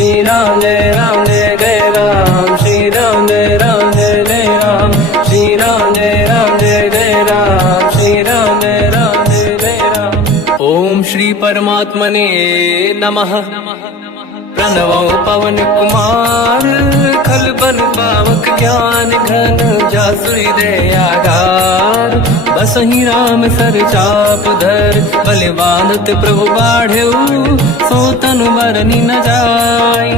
श्री राम जय जय राम, श्री राम जय जय राम, श्री राम जय जय राम, श्री राम जय जय राम। ओम श्री परमात्मने नमः। प्रणवो पवन कुमार, खल बल पावक ज्ञान घन, जासुरी दयागार। बसहि राम सर चाप धर, बलवानत प्रभु बाढ़ऊ, सो तनु मरनी न जाय।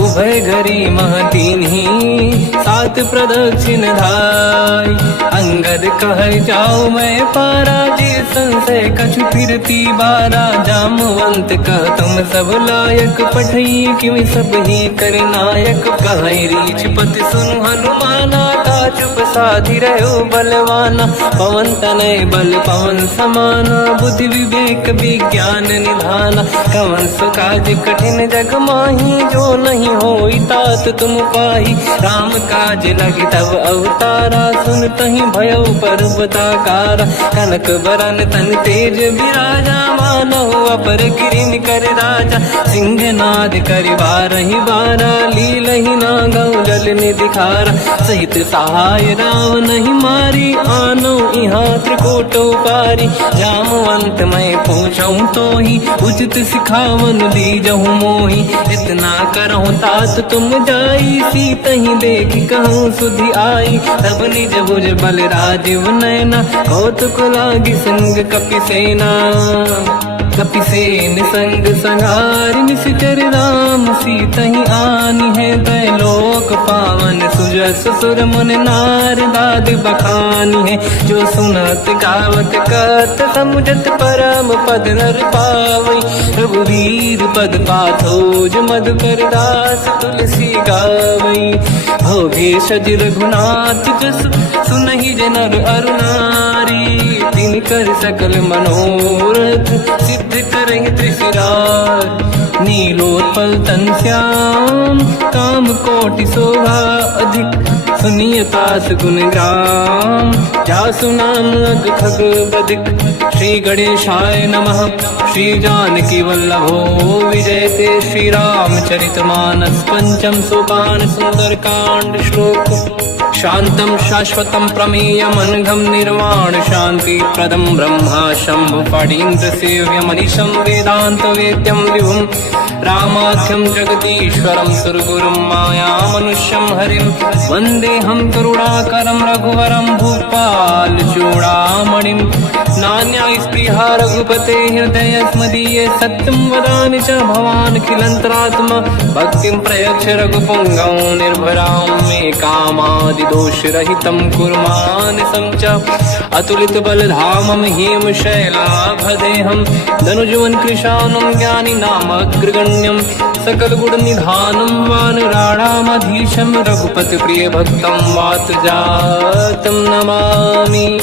उभय घरी मह दीन्ही, सात प्रदक्षिण धाय। अंगद कह जाओ मैं पारा, जे संशय कछु फिरती बारा। जामवंत कह तुम सब लायक, पठई किमि सब ही कर नायक। कहीं रीछ पति सुनु हनुमाना, चुप साधि रहो बलवाना। पवन तनय बल पवन समाना, बुद्धि विवेक विज्ञान निधाना। कवन सो काज कठिन जग माही, जो नहीं होई तात तुम पाही। राम काज लगी तब अवतारा, सुन तहि भयउ पर्वताकारा। कनक बरन तन तेज विराजा, मानहु अपर गिरिन कर राजा। सिंहनाद करि बारहि बारा, लीलहि नागौ जल निधिखारा। सहित सहाय राव नहीं मारी, आनो यहाँ त्रिकोटो पारी। जामवंत मैं पूछऊं तो ही, उचित सिखावन दीजहु मोही। इतना करहु तात तुम जाई, सीतहि देखि कहूँ सुधि आई। तब निज भुज बल राजीव नैना, कौतुक लागी संग कपिसेना। कपिसेन संग संहारि, निशिचर राम सीतहि आनी है। दैलोक पावन सुजस सुर मुन नार, दाद बखानी है। जो सुनत गावत कत, समुझत परम पद नर पावई। रघुवीर पद पाथोज, मधुकर दास तुलसी गावई। भोगे सज रघुनाथ जस, सुनहि जनर अरु नारी। तिन कर सकल मनोरथ, सिद्ध करहि त्रिशिरार। नीलोत्पल तन श्याम, काम कोटि शोभा अधिक। सुनिय पास गुण ग्राम, जासु नाम अग खग बदिक। श्री गणेशाय नमः। श्री जानकी वल्लभो विजयते, श्री रामचरित मानस। पंचम सोपान सुंदर कांड श्लोक। शांतं शाश्वतं प्रमेयम्, अनघं निर्वाण शांति प्रदं। ब्रह्मा शंभु फणीन्द्र सेव्यम्, मनीषं वेदांत वेद्यं विभुम्। रामाख्यं जगदीश्वरं, सुरगुरुं मायामनुष्यं हरिं। वन्देऽहं करुणाकरं रघुवरं, भूपाल चूडामणिं। नान्या स्पृहा रघुपते हृदय स्मदीये, सत्यं वदामि च भवानखिलन्तरात्मा। भक्तिं प्रयच्छ रघुपुङ्गं, निर्भरां मे कामादिदोषरहितं कुर्मानसं च। अतुलित बलधामं हेमशैलाभदेहं, धनुजवन कृशानं ज्ञानी नामग्रगण्यं। सकल गुण निधानं वानराणामधीशं, रघुपति प्रिय भक्तं वात जातं नमामि।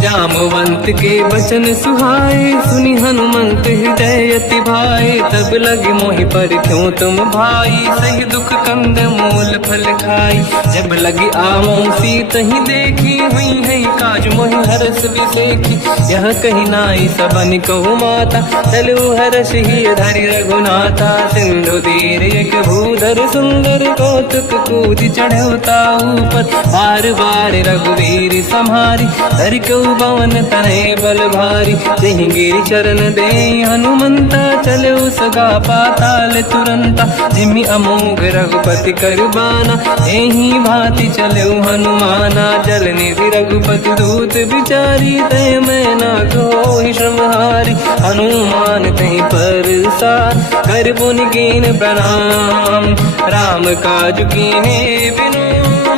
जामवंत के वचन सुहाए, सुनि हनुमंत हृदय अति भाए। तब लगे मोहि पर क्यों तुम भाई, सही दुख कंद मूल फल खाई। जब लगी आवों सीतहि देखी, हुई है काज मोहि हरस बिसेखी। यह कही नाई सबन कहु माता, चलु हरष ही धरि रघुनाथा। सिंधु तीर एक भूधर सुंदर, कौतुक कूदि चढ़ौता ऊपर। बार बार रघुवीर सम्हारी, धरि कऊ पवन तनय बल भारी। जहि गिरि चरण दे हनुमंता, चले सगा पाताल तुरंता। जिमि अमोघ रघुपति कर बाना, एहि भांति चले हनुमाना। जल निधि रघुपति दूत बिचारी, तय मैं ना कोहि श्रमहारी। हनुमान तहि परसा, कर पुनि कीन प्रणाम। राम काज कीन्हे बिनु,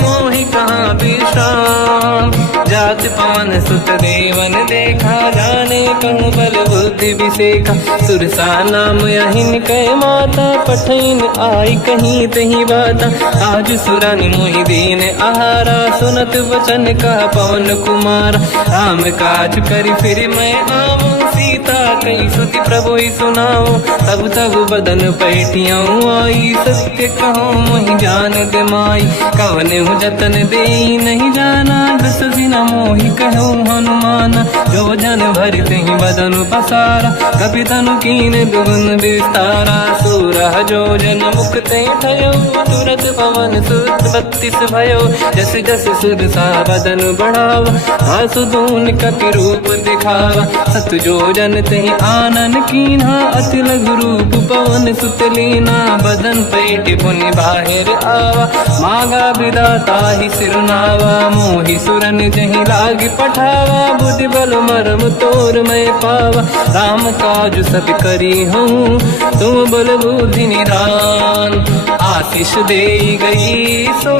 मोहि कहाँ विश्राम। जात पवन सुत देवन देखा, जाने कहूँ बल बुद्धि विसेखा। सुरसा नाम यहिन कै माता, पठैन आई कहीं तही बाता। आज सुरनि मोहि दीन आहारा, सुनत वचन का पवन कुमार। राम काज करि फिर मैं आवूं, सीता कई सुति प्रभु सुनाओ। तब तब बदन पैठियाँ आई, सत्य कहो मोहि जान दे माई। कवन जतन दे नहीं जाना, दस दिन मोहि कहु हनुमान, जो जन भरते ही बदन पसारा, कपि तनु कीन दुगुन विस्तारा। सूरह जो जन मुख ते भयो, तुरत पवन सुत 32 भयो। जस जस सुध सा बदन बढ़ावा, आसु दून कपि रूप दिखावा। सत जो जन ते आनन कीन्हा, अति लघु रूप पवन सुत लीना। बदन पेट पुनि बाहिर आवा, मांगा विधाता ही सिरनावा। मोहि सुरन जहि लाग पठावा, बुद्धि बल मरम तोर मैं पावा। राम काज सब करी हूँ, तुम बल बुद्धि निधान। आशीष दे गई सो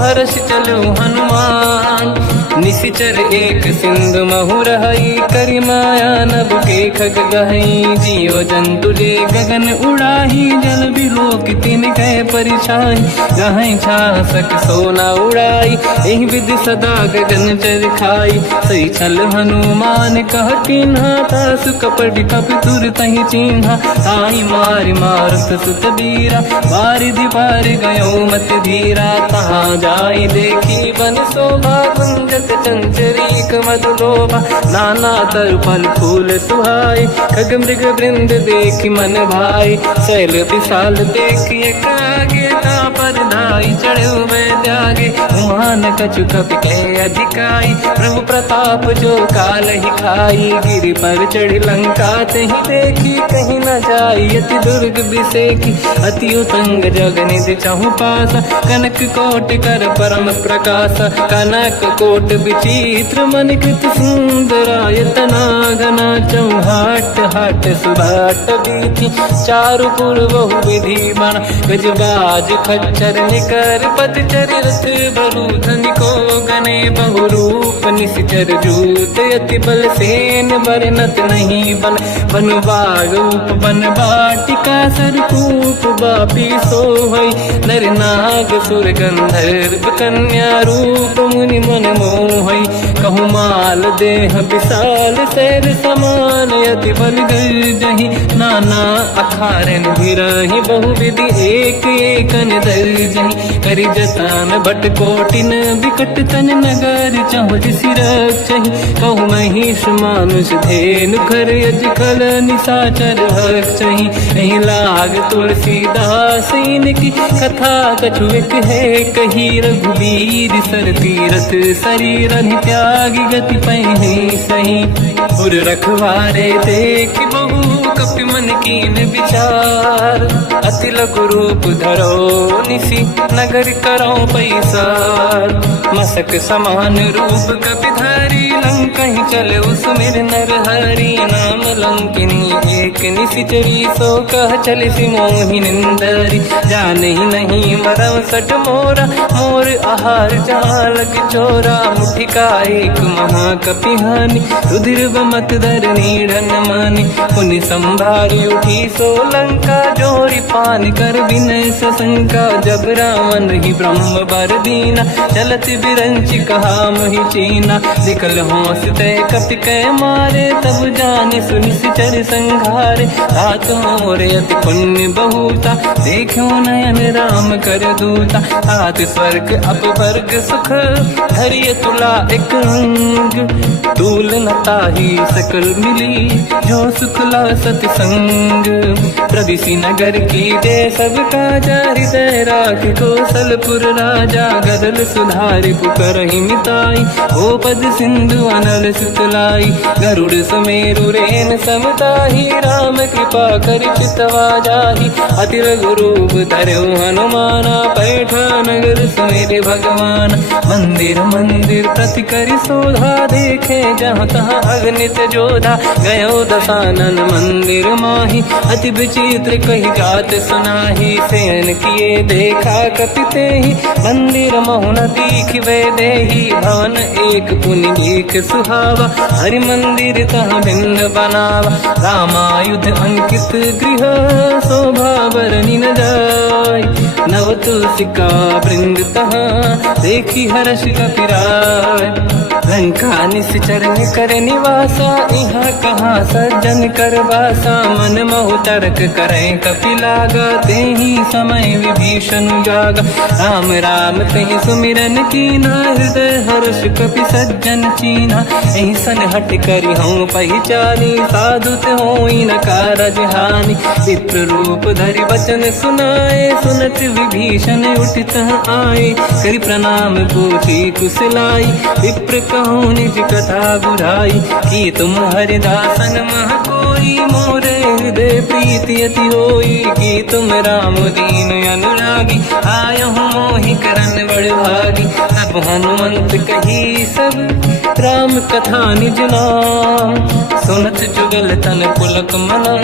हर्ष चलो हनुमान। निशिचर एक सिंधु महु रहई, करि माया नभ के खग गहई। जीव जंतु ले गगन उड़ाही, जल बिलोक तिन कह परिछाई। गहई छासक सोना उड़ाई, एहि विधि सदा गगन चर खाई। सही छल हनुमान कह किन्हा, तासु कपट कपि तुर तहि चिन्हा। ताई मारि मारुत सुत बीरा, बारिधि पार गयो मत धीरा। तहाँ जाई देखी बन शोभा, कुंजत चंचरीक मधुलोभा। नाना तर फल फूल सुहाई, खग मृग वृंद देखि मन भाई। शैल विशाल देखिए कागे, पर धाई चढ़ो मैं त्यागे। उमान कछु कपि के अधिकाई, प्रभु प्रताप जो काल ही खाई। गिरि पर चढ़ी लंका ते ही देखी, कहीं न जाई अति दुर्ग बिसेकी। अति उतंग जग निधि चहु पासा, कनक कोट कर परम प्रकाश। कनक कोट विचित्र मन कृत सुंदरायतना घना। चौहाट हाट सुभाट बीथी, चारु पुर बहु विधि बना। गजबाज खच्चर निकर पतचर, रथ बरु धनिको गने बहु रूप। निशिचर जूत अति बल सेन, बरनत नहीं बन। बन बाग रूप बन बाटिका, सरकूप बापी सोहई। नर नाग सुर गंधर्व कन्या, रूप मुनि मन मोहई। कहु माल देह विशाल, शैल समान अति बल गर्जहि। नाना अखारन भिरहि, बहु विधि एक एकन दर्जहि। करि जतन भट कोटिन, विकट तन नगर चहु जिसि रक्षहि। कहु महिष मानुष धेनु, खर यज खल निशाचर भक्षहि। एहि लाग तुलसीदास इनकी, कथा कछु एक है कही। रघुबीर सर तीरथ शरीर, त्यागी गति पहि सही। उर रखवारे देख बहु, कपि मन कीन विचार। अति लघु रूप धरो निसी, नगर करो पैसार। मसक समान रूप कपि धारी, लंका ही चले उसमें नर हरि। नाम लंकिनी एक निशिचरी, सो कह चले सि मोहि निंदरी। जान ही नहीं मरम सट मोरा, मोर आहार जालक चोरा। मुठिका एक महाकपि हानि, रुधिर बमत धर नीढ़न मानि। पुनि संभारी उठी सो लंका, जोरी पान कर विनय सशंका। जब रावण ही ब्रह्म बर दीना, चलत बिरंच कहा मोहि चीना। निकल होश तय कपि कै मारे, तब जाने सुनिश्चर संघारे। तात मोर अति पुण्य बहुता, देखो नयन राम कर दूता। तात स्वर्ग अपवर्ग सुख, धरिय तुला एक अंग। तूल न ताहि सकल मिली, जो सुखला सतसंग। प्रदिशि नगर की जय सब काजा, हृदय राख कौशलपुर राजा। गदल सुधारि पुकारहि मिताई, ओ पद सिंधु अनल सुतलाई। गरुड़ सुमेरु रेन समताहि, राम कृपा कर चितवा जाहि। अति लघु रूप धरौ हनुमाना, पैठा नगर सुमेरे भगवान। मंदिर मंदिर प्रति करि शोधा, देखे जहाँ तहाँ अगणित जोधा। गयो दशानन मंदिर माहि, अति विचित्र कही जात सुनाहि। शयन किए देखा कपि तेहि, मंदिर महु न दीखिबे देहि। भवन एक पुनि देख सुहावा, हरि मंदिर तहाँ भिन्न बनावा। रामायुध अंकित गृह, शोभा बरनि न जाय। नव तुलसिका वृंद तहाँ, देखी हर्ष कपि राय। लंका निश्चर कर निवासा, यहाँ कहाँ सज्जन कर वासा। मन महु तर्क करें कपिलागा, ते ही समय विभीषण जागा। राम राम तेहि सुमिरन कीना, हृदय हर्ष कपि सज्जन चीन्हा। ऐसन हट करि हूँ पहिचानी, साधु ते होई न कारज हानि। विप्र रूप धरि वचन सुनाए, सुनत विभीषण उठित आए। करि प्रणाम पूछी कुशलाई, विप्र कहूँ निज कथा बुझाई। कि तुम हरिदासन मह कोई, मोरे हृदय प्रीति अति होई। कि तुम राम दीन अनुरागी, आयहु मोहि करन बड़ भागी। तब हनुमंत कही सब राम कथा निज नाम, सुनत जुगल तन पुलक मना,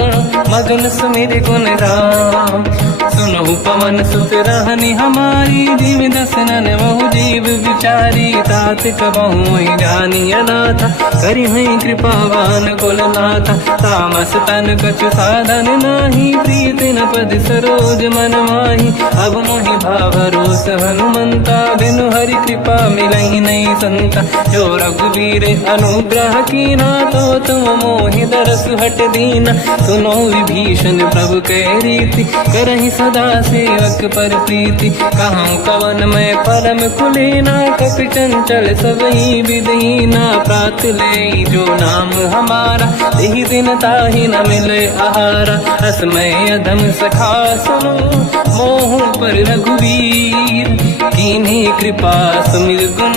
मगन सुमिर गुण राम। सुनहु पवन सुत रहनी हमारी, जीव दसनन बहु जीव विचारी। तात कबहु जानी अनाथा, करि हैं कृपावान कुलनाथा। तामस तन कछु साधन नाही, प्रीत न पद सरोज मन माही। अब मोहि भावरोस हनुमंता, बिनु हरि कृपा मिलहि नहीं संता। जो रघुवीर अनुग्रह कीना, तो तुम मोहि दरस हट दीना। सुनो विभीषण प्रभु के रीति, करहि सदा सेवक पर प्रीति। कहूँ कवन मैं परम कुलीना, कपि चंचल सबही विदहीना। प्रात ले जो नाम हमारा, यही दिन ताहि न मिले आहारा। असमय अधम सखा सुनो, मोह पर रघुवीर। कीन्ही कृपा सुमिर गुण,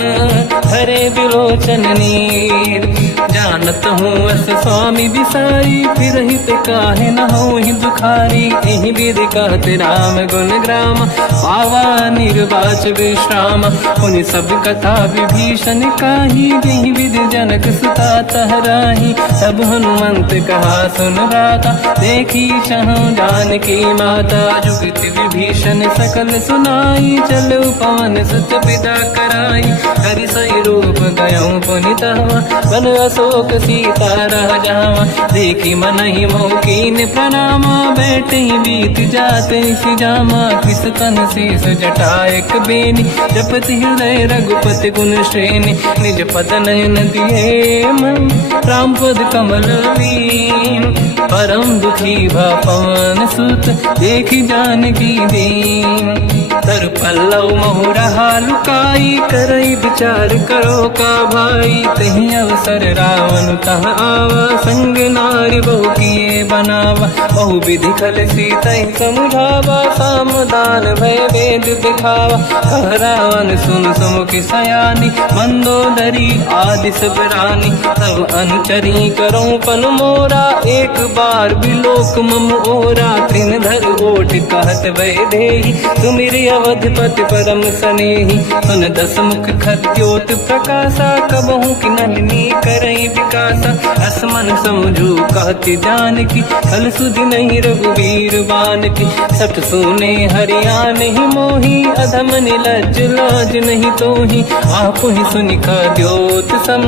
हरे बिलोचन नीर। जानत हूँ अस स्वामी बिसारी, फिर हित काहे न होहि दुखारी। एहि विधि कहते राम गुण ग्राम, पावा निर्वाच विश्राम। पुनि सब कथा विभीषण काही, जेहि विधि जनक सुता तहराही। तब हनुमंत कहा सुन राता, देखी चहु जानकी माता। जुगति विभीषण सकल सुनाई, चलो पवन सुत पिता कराई। हरि सही रूप गयऊँ पुनितवा, बन अशोक सीता रह जावा। देखी मनहि मोह कीन प्रणामा, बैठे ही बीत जाते सिजामा। किस तन शेष जटायक बेनी, जपति हृदय रघुपति गुण श्रेणी। निज पद नयन दिए मन, राम पद कमल लीन। परम दुखी भा पवन सुत, देखी जानकी दीन। तर पल्लव महु रहा लुकाई, करई विचार करो का भाई। तहि अवसर रावण तह आवा, संग नारी बहु किए बनावा। बहु विधि खल सीतहि समुझावा, सामदान भय वेद दिखावा। कह रावण सुन सुमुखि सयानी, मंदोदरी आदि सब रानी। तब अनुचरी करो पन मोरा, एक बार बिलोक मम ओरा। तृण धर ओठ कहत भय देहि, सुमिरि अवधपति परम सनेहि। सुन दस मुख खद्योत प्रकाशा, कबहु कि नलिनी करई विकासा। असमन समझू कहति जानकी, खल सुधि नहीं रघुवीर बानकी। सठ सुने हरिया नहीं मोही, अधम निलज्ज लाज नहीं तोही। आपु ही सुनि खद्योत सम,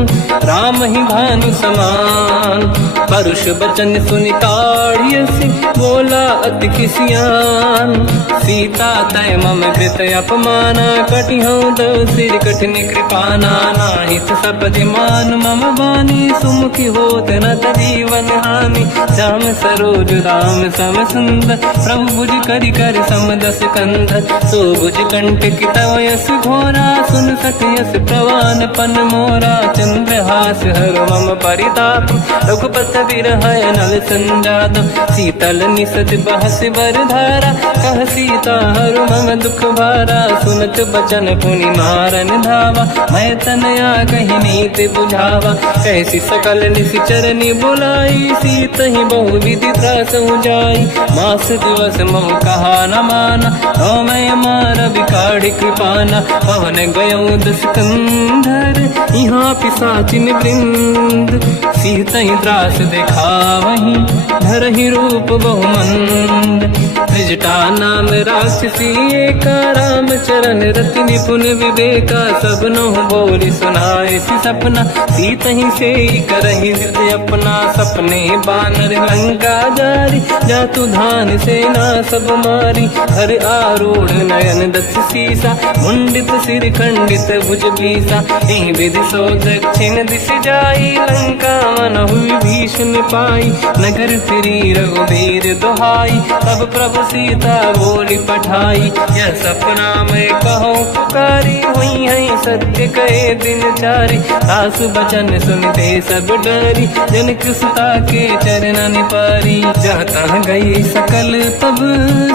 राम ही भानु समान। परुष बचन सुनि ताड़ियसि, बोला अति किसियान। सीता तय मम कृत अपमाना, कटिहऊँ दो सिर कठिन कृपाना। नाहित सपदि मान मम बानी, सुमुखी होत न जीवन हानि। श्याम सरोज राम सम सुंदर, प्रभु भुज करि कर सम दस कंधर। सो भुज कंटक तव यस घोरा, सुन सत यस प्रवान पन मोरा। चंद्रहास हर मम परिताप, रघुपत विरह नल संजात। शीतल निसत बहस बर धारा, कह सीता हर मम दुख भारा। सुनत बचन पुनि मारन धावा, मैं तनया कही नीति बुझावा। कैसी सकल निश्चरनि बुलाई, सीत ही बहु विधि त्रास जाई। मास दिवस मोह कहा न माना, तो मैं मार बिकाढ़ कृपाना। पवन गयऊँ दस कंधर, यहाँ पिशाचिन वृंद। सीत ही त्रास दिखावहीं, धरहि रूप बहुमंद। त्रिजटा नाम राक्षसी एका, राम चरण रति निपुण विवेका। सब नहुँ बोली सुनाए सि सपना, सीत ही से करहि हृदय अपना। सपने बानर लंका जारी, जातु धान सेना सब मारी। हर आरूढ़ नयन दस सीसा, मुंडित सिर खंडित भुज बीसा। एहि विधि सो दक्षिण दिश जाई, लंका मनहु विभीषण पाई। नगर फिरी रघुबीर दुहाई, तब प्रभु सीता बोली पठाई। यह सपना मैं कहूँ पुकारी, हुई है सत्य कहे दिन चारी। सास बचन सुनते सब डरी, जनक सुता के चरणन पारी। जहाँ तहाँ गई सकल तब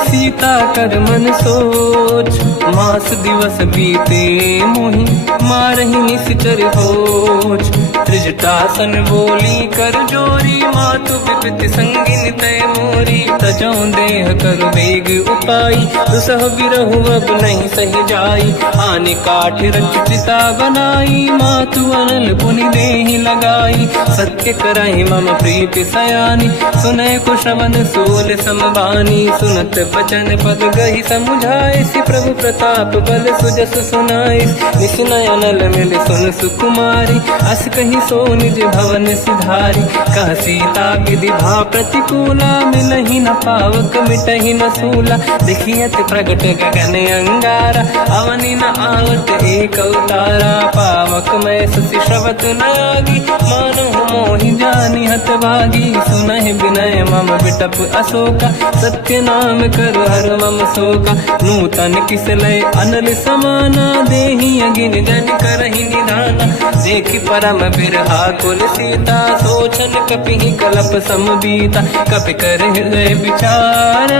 सीता कर मन सोच। मास दिवस बीते मोहि मारहि निश्चर होच। त्रिजटासन बोली कर जोरी, मातु विपति संगिन तय मोरी। तजौ देह कर वेग उपाई, दुसह बिरहु अब नहीं सही जाई। आने काठ रचिता बनाई, मातु अनल पुनि देहि लगाई। सत्य करहि मम प्रीति सयानी, सुनय कुशवन सोल समबानी। सुनत बचन पद गहि समुझाए, सि प्रभु प्रताप बल सुजस सुनाई। निसुनय अनल मिल सुन सुकुमारी, अस कहि सो निज भवन सिधारी। कह सीता विधि भा प्रतिकूला, मिलहि न पावक मिटहि न सूला। देखियत प्रगट गगन अंगारा, अवनि न आवत एक अवतारा। पावक मैं ससि श्रवत न आगी, मानहु मोहि जानि हत भागी। सुनहि विनय मम बिटप अशोका, सत्य नाम कर हर मम शोका। नूतन किस लय अनल समाना, देहि अगिन जन करहि निधाना। देखि परम बिरहा कुल सीता, सोचन कपिहि कलप समबीता। कपि कर हृदय विचार,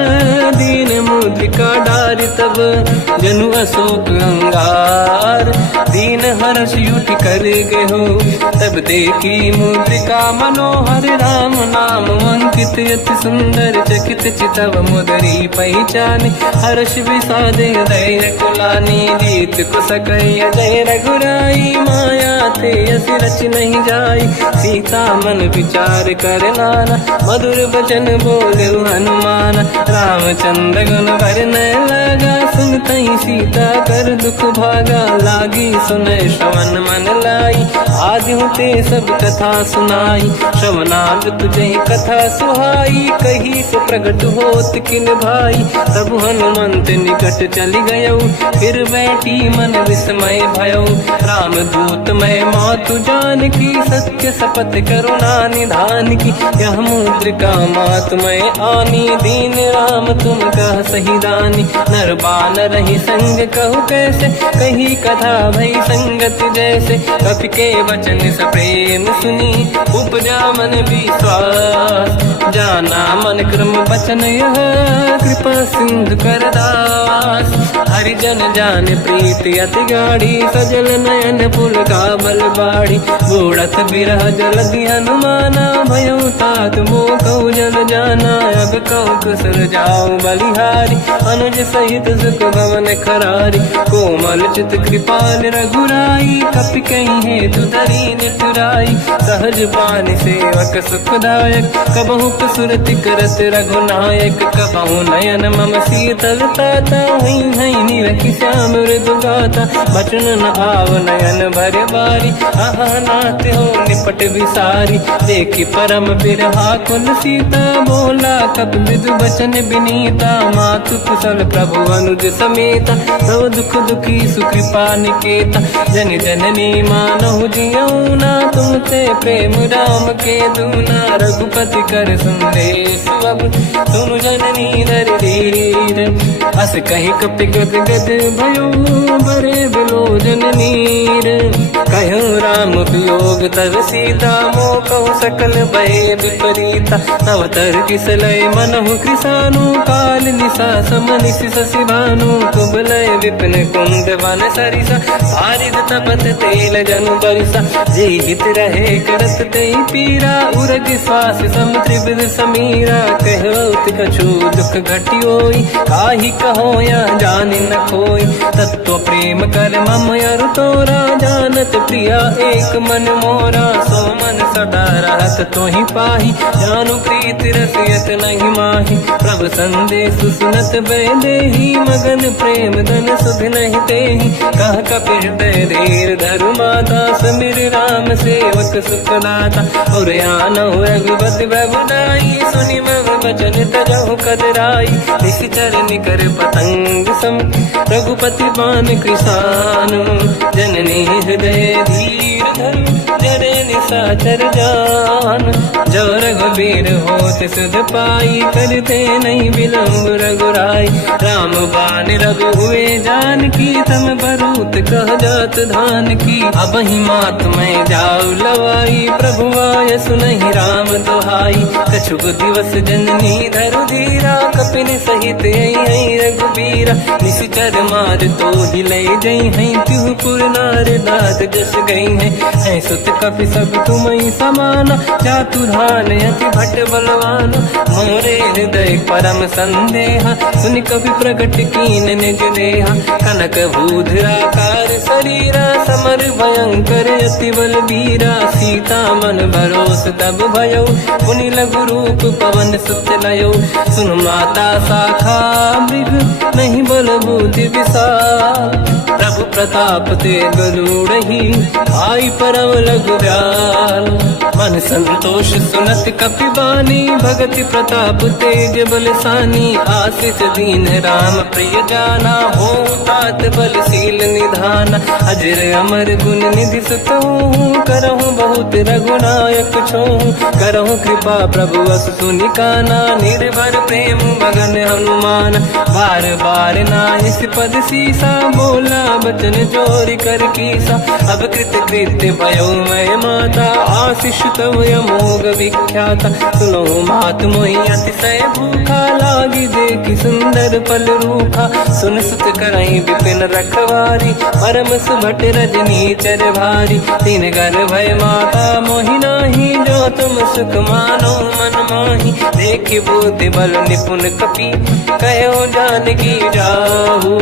दीन मुद्रिका डारि तब जनु अशोक अंगार। दीन हर्ष युति कर गेहु, तब देखी मुद्रिका मनोहर। राम नाम अंकित अति सुंदर, चकित चितव मुदरी पहचान। हर्ष विषादे हृदय कुलानी, जीत कुसकय जय रघुराई। माया ते अस रच नहीं जाई, सीता मन विचार कर नाना। मधुर बचन बोले हनुमान, रामचंद्र गुण वर्णय लगा। सुनतहि सीता कर दुख भागा, लागी सुनय श्रवण मन लाई। आदि होते सब कथा सुनाई, श्रवणार्थ तुझे कथा सुहाई। कही से प्रगट होत किन भाई, तब हनुमंत निकट चली गयो। फिर बैठी मन विस्मय भयो, राम दूत मैं मातु जान की। सत्य शपथ करुणा निधान की, यह मुद्रिका मातु मैं आनी। दीन राम तुम कह सही दानी, नर बानर ही संग कहु कैसे। कही कथा भई संगत जैसे, कपि के वचन सप्रेम सुनी। उपजा मन विश्वास, जाना मन क्रम वचन यह। कृपा सिंधु कर दास, हरिजन जान प्रीति अति गाढ़ी। सजल नयन पुल का बल बाढ़ी, बूढ़त बिरह जलधि हनुमाना। भयो तात मोह कहु जल जाना, अब कहु कुशल जाऊ बलिहारी। अनुज सहित सुख भवन करारी, कोमल चित कृपाल रघुराई। कपि कहीं हेतु धरी निठुराई, सहज पानि सेवक सुखदायक। कबहु कसुरति करत रघुनायक, कबहु नयन मम शीतल ताता। हुई है निरखि श्याम मृदु गाता, बचन न आव नयन भर बारी। आहा नाथ हो निपट विसारी, देखि परम बिरहा कुल सीता। बोला कपि मृदु बचन बिनीता, मातु कुशल प्रभु अनुज समेता। सब दुख दुखी सुकृपा निकेता, जन जननी मानहु जियौना। तुमसे प्रेम राम के दूना, रघुपति कर संदेश अब सुनु जननी नर धीर। अस कहि कपि गद गद भयो, बरे बिलोचन नीर। कहूँ राम वियोग तब सीता, मोह कहु सकल भय विपरीता। तव तर किस लय मनहु कृसानु, काल निशा समनिश शशि भानु। कुबलय विपिन कुंद वन सरिसा, बारिद तपत तेल जनु बरिसा। जे हित रहे करत ते पीरा, उरग श्वास सम त्रिविध समीरा। कहत कछु दुख घटियोई, काहि कहो या जानि न खोई। तत्व प्रेम कर मम अरु तोरा, जानत प्रिया एक मन मोरा, सो मन सदा रहत तो ही पाही, जानु प्रीत रसियत नहीं माही। प्रभु संदेश सुनत बैदेही, मगन प्रेम धन सुध नहीं तेही। कह कपि हृदय धीर धरु माता, समिर राम सेवक सुखदाता। और आनहु रघुपति बहुदाई, सुनि मम वचन तजहु कदराई। निश्चर निकर पतंग सम, रघुपति बान कृसानु। जननी हृदय धीर धरु, जरे निशाचर जान। जो रघुबीर होत सुध पाई, करते नहीं विलम्ब रघुराई। राम बान रघु हुए जानकी, तम बरूत कह जात धान की। अब ही मात मैं जाऊ लवाई, प्रभु आय सुनहि राम दोहाई। कछुक दिवस जननी धरु धीरा, कपिन सहित आई रघुबीरा। निश्चर मार तो ही ले जई हैं, त्युह पुर नार दाद जस गई हैं। सुत कपि सब तुमहि समाना, जातु धान अति भट बलवान। मोरे हृदय परम संदेहा, सुनि कपि प्रगट कीन निज देहा। कनक भूधराकार शरीरा, समर भयंकर अति बलबीरा। सीता मन भरोस तब भयो, पुनि लघु रूप पवन सुत लयो। सुन माता शाखा मृग, नहीं बल बुद्धि विशाल। प्रभु प्रताप ते गरुड़हि, आई परम लघु दयाल। मन संतोष सुनत कपि बानी, भगति प्रताप तेज बलसानी। आशीष दीन राम प्रिय जाना, हो तात बलशील निधान। अजर अमर गुण निधि सुतहु, करहु बहुत रघुनायक छोहु। करहु कृपा प्रभु अस सुनि काना, निर्भर प्रेम मगन हनुमान। बार बार नाहिस पद सीसा, बोला बचन जोरि कर कीसा। अब कृत कृत्य भयो मैं माता, आशीष तव अमोघ विख्याता। सुनो मात मोहि अतिशय भूखा, लागी देखि सुंदर फल रूखा। सुन सुत करहि विपिन रखवारी, परम सुभट रजनी चर भारी। तीन घर भय माता मोहि नाही, जो तुम सुख मानो मन माही। देखि बुद्धि बल निपुण कपि, कहो जानकी जाहू।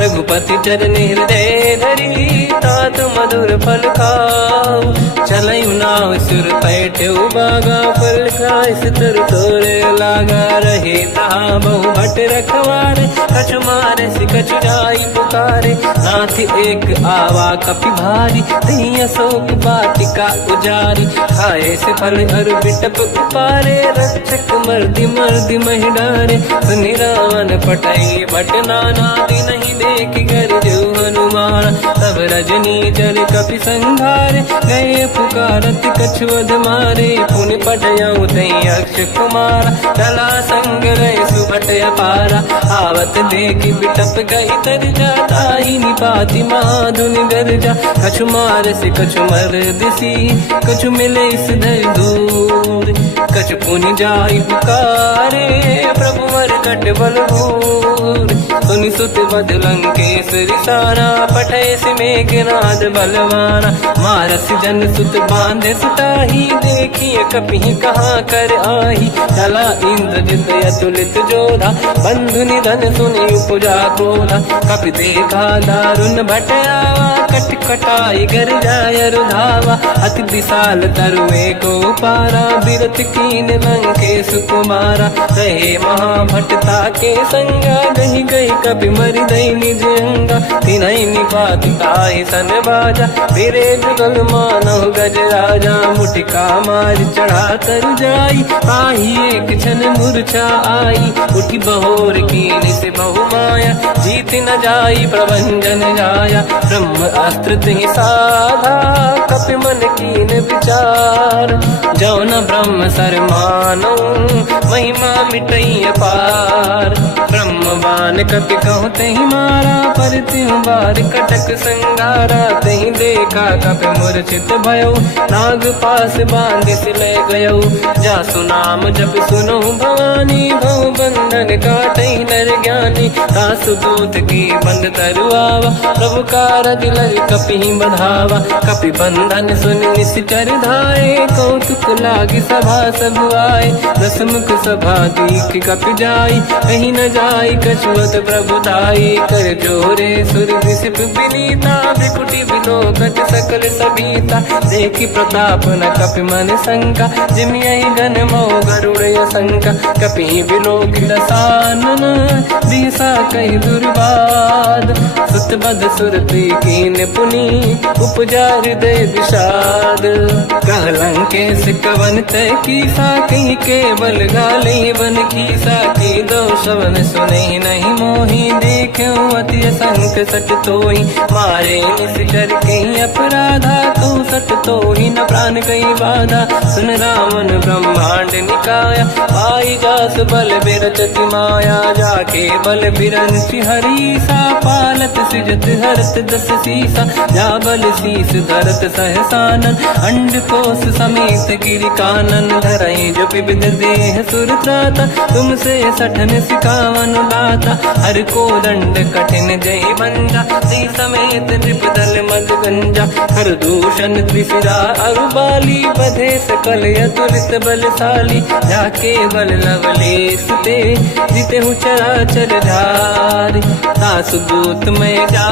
रघुपति चरण हृदय धरी, तात मधुर फल खाऊ। चलऊ नाव सुर पैठ उबागा, फल खाय सितर तोरे लागा। रहे तहाँ बहु भट रखवारे, कछु मारे सि कछु जाई पुकारे। नाथ एक आवा कपि भारी, दही अशोक वाटिका उजारी। खाए से फल अर बिटप उपारे, रक्षक मर्दि मर्दि महि डारे। सुनि रावण पटई भट नाना, नहीं देख कर जो हनुमान। तब रजनी जल कपि संघारे, गए पुकारत कछुअध मारे। पुनि पटयऊ तई अक्ष कुमारा, चला संग रहे सुभट अपारा। आवत देखि बिटप गई तरजा, ताहि निपाति माधुनि गरजा। कछु मार से कछु मर दिसी, कछु मिले इस धर दूर। कछु पुनि जाई पुकारे, प्रभु मरकट बलभूर। सुनि सुत बद लंकेश्वरी सारा, पठय से मेघनाद बलवाना। मारस जन सुत बांधे सुताही, देखिए कपि कहाँ कर आही। चला इंद्रजित अतुलित जोधा, बंधु निधन सुनि उपजा क्रोधा। कपि देखा दारुण भट आवा, कट कटाई गर जाय रुधावा। अति विशाल तरुए को पारा, बिरत कीन लंकेश कुमारा। रहे महाभटता के संगा, गही गई कपि मरि दई निज अंगा। तिन्हि निपाति ताहि सन बाजा, फिरे जुगल मानव गज राजा। मुटिका मार चढ़ा तर जाई, पाही एक क्षण मूर्छा आई। उठी बहोर कीन से बहु माया, जीत न जाई प्रभंजन जाया। ब्रह्म अस्त्र तिहि साधा, कपि मन कीन विचार। जो न ब्रह्म सर मानो, महिमा मिटई अपार। ब्रह्मवान कपि कहु तहि मारा, पर त्यों बार कटक संगारा। तहि देखा कपि मूर्छित भयो, नाग पास बांध सिले गयो। जासु नाम जप सुनो भवानी, भव बंधन काटहि नर ज्ञानी। दास दूत की बंद तरुआवा, प्रभु कारज लग कपि बधावा। कपि बंधन सुन निश्चर धाये, कौतुक लागी सभा सब आए। दसमुख सभा दीख कपि जाई, कहीं न जाई कछुअत प्रभु दाई। कर जोरे सुर विसिप विनीता, विकुटी विलोकत सकल सबीता। देखी प्रताप न कपि मन शंका, जिमियहि गण मोह गरुड़ असंका। कपि विलोकित सानन, दिशा कहि दुर्बाद। सुत बद सुरति कीन पुनि, उपजा हृदय विषाद। कहलंकेश कवन तय कीसा, कहीं केवल गाले बन कीसा। की दो शवन सुने नहीं मोही, देख्यो अति असंक सट तोहि। मारे निश्चर कहीं अपराधा, तो सट तोहि न प्राण कहीं बाधा। सुन रावण ब्रह्मांड निकाया, पाई जास बल बिरचति माया। जाके बल बिरंचि हरीसा, पालत सृजत हरत दस सीसा। जा बल शीस धरत सहसानन, अंड कोश समेत गिरि कानन। धरई जो विविध देह सुर त्राता, तुमसे सठन सिखावन दाता। हर को दंड कठिन जय बंजा, सी समेत नृपदल मद गंजा। हर दूषण त्रिशिरा अरुबाली, बधे सकल अतुलित बलशाली। जाके बल लवलेश ते, जिते हूँ चराचर धारी। दास दूत में जा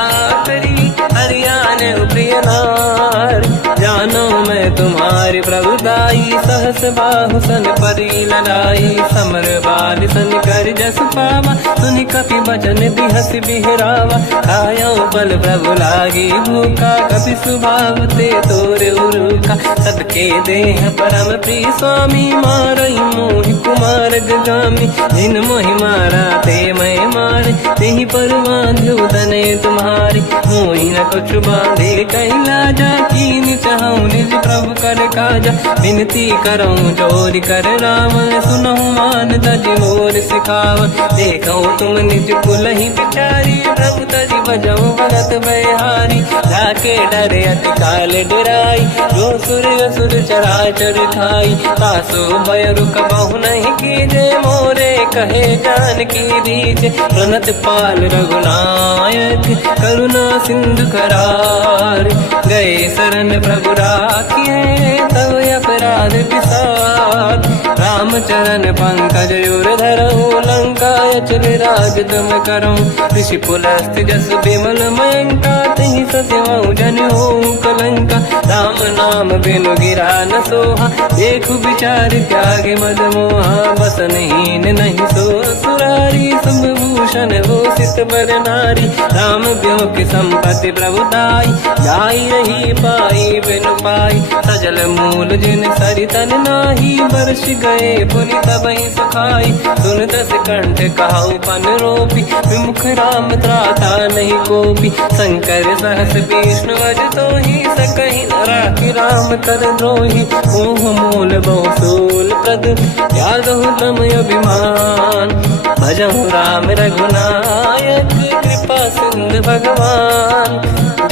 करी, हरियाण प्रिय नार। जानो मैं तुम्हारी प्रभुदाई, सहस बाहु सन परी लड़ाई। समर बाल सन कर जस पावा, सुनि कपि बचन बिहस बिहरावा। खायो बल प्रभु लागी भूखा, कपि स्वभाव ते तोरे उरुखा। सबके देह परम प्रिय स्वामी, मारई मोहि कुमार गगामी। जिन मोहि मारा ते मैं मारे, तेहि पर बांधो दने तुम्हारी। मोहि न कुछ बांधे कैलाजा, कीन चाहूं निज प्रभु कर काजा। विनती करऊं जोरि कर रावण, सुनहु मान तज मोर सिखावन। देखो तुम निज कुल ही बिचारी, प्रभु तज बजऊ भगत बहारी। जाके डरे अति काल डराई, जो सुर असुर चराचर खाई। तासो भय रुक बहु नहीं कीजे, मोरे कहे जान की दीजे। प्रणत पाल रघुनायक, करुणा सिंधु करार। गए शरण प्रभु राखिए, तब अपराध विसार। रामचरण पंकज उर धरऊं, लंका अचल राज तुम करऊं। ऋषि पुलस्त जस विमल मयंका, तिहि ससेवऊं जन होऊं कलंका। राम नाम बिनु गिरा न सोहा, देखु विचार त्यागे मद मोहा। बसनहीन नहीं सो सुरारी, शुभ भूषण हो सित बर नारी। राम ब्यों की संपत्ति प्रभुताई, जाई रही पाई बिनु पाई। सजल मूल जिन सरितन नाही, बरस गए पुनि तबहि सुखाई। सुन दस कंठ कहाऊ पन रोपी, विमुख राम त्राता नहीं कोपी। शंकर सहस विष्णु अज तोहि, सकहि न राखि राम कर द्रोही। मोह मूल बहु सूल प्रद, त्यागहु तम अभिमान। भजहु राम रघुनायक, कृपा सिंधु भगवान।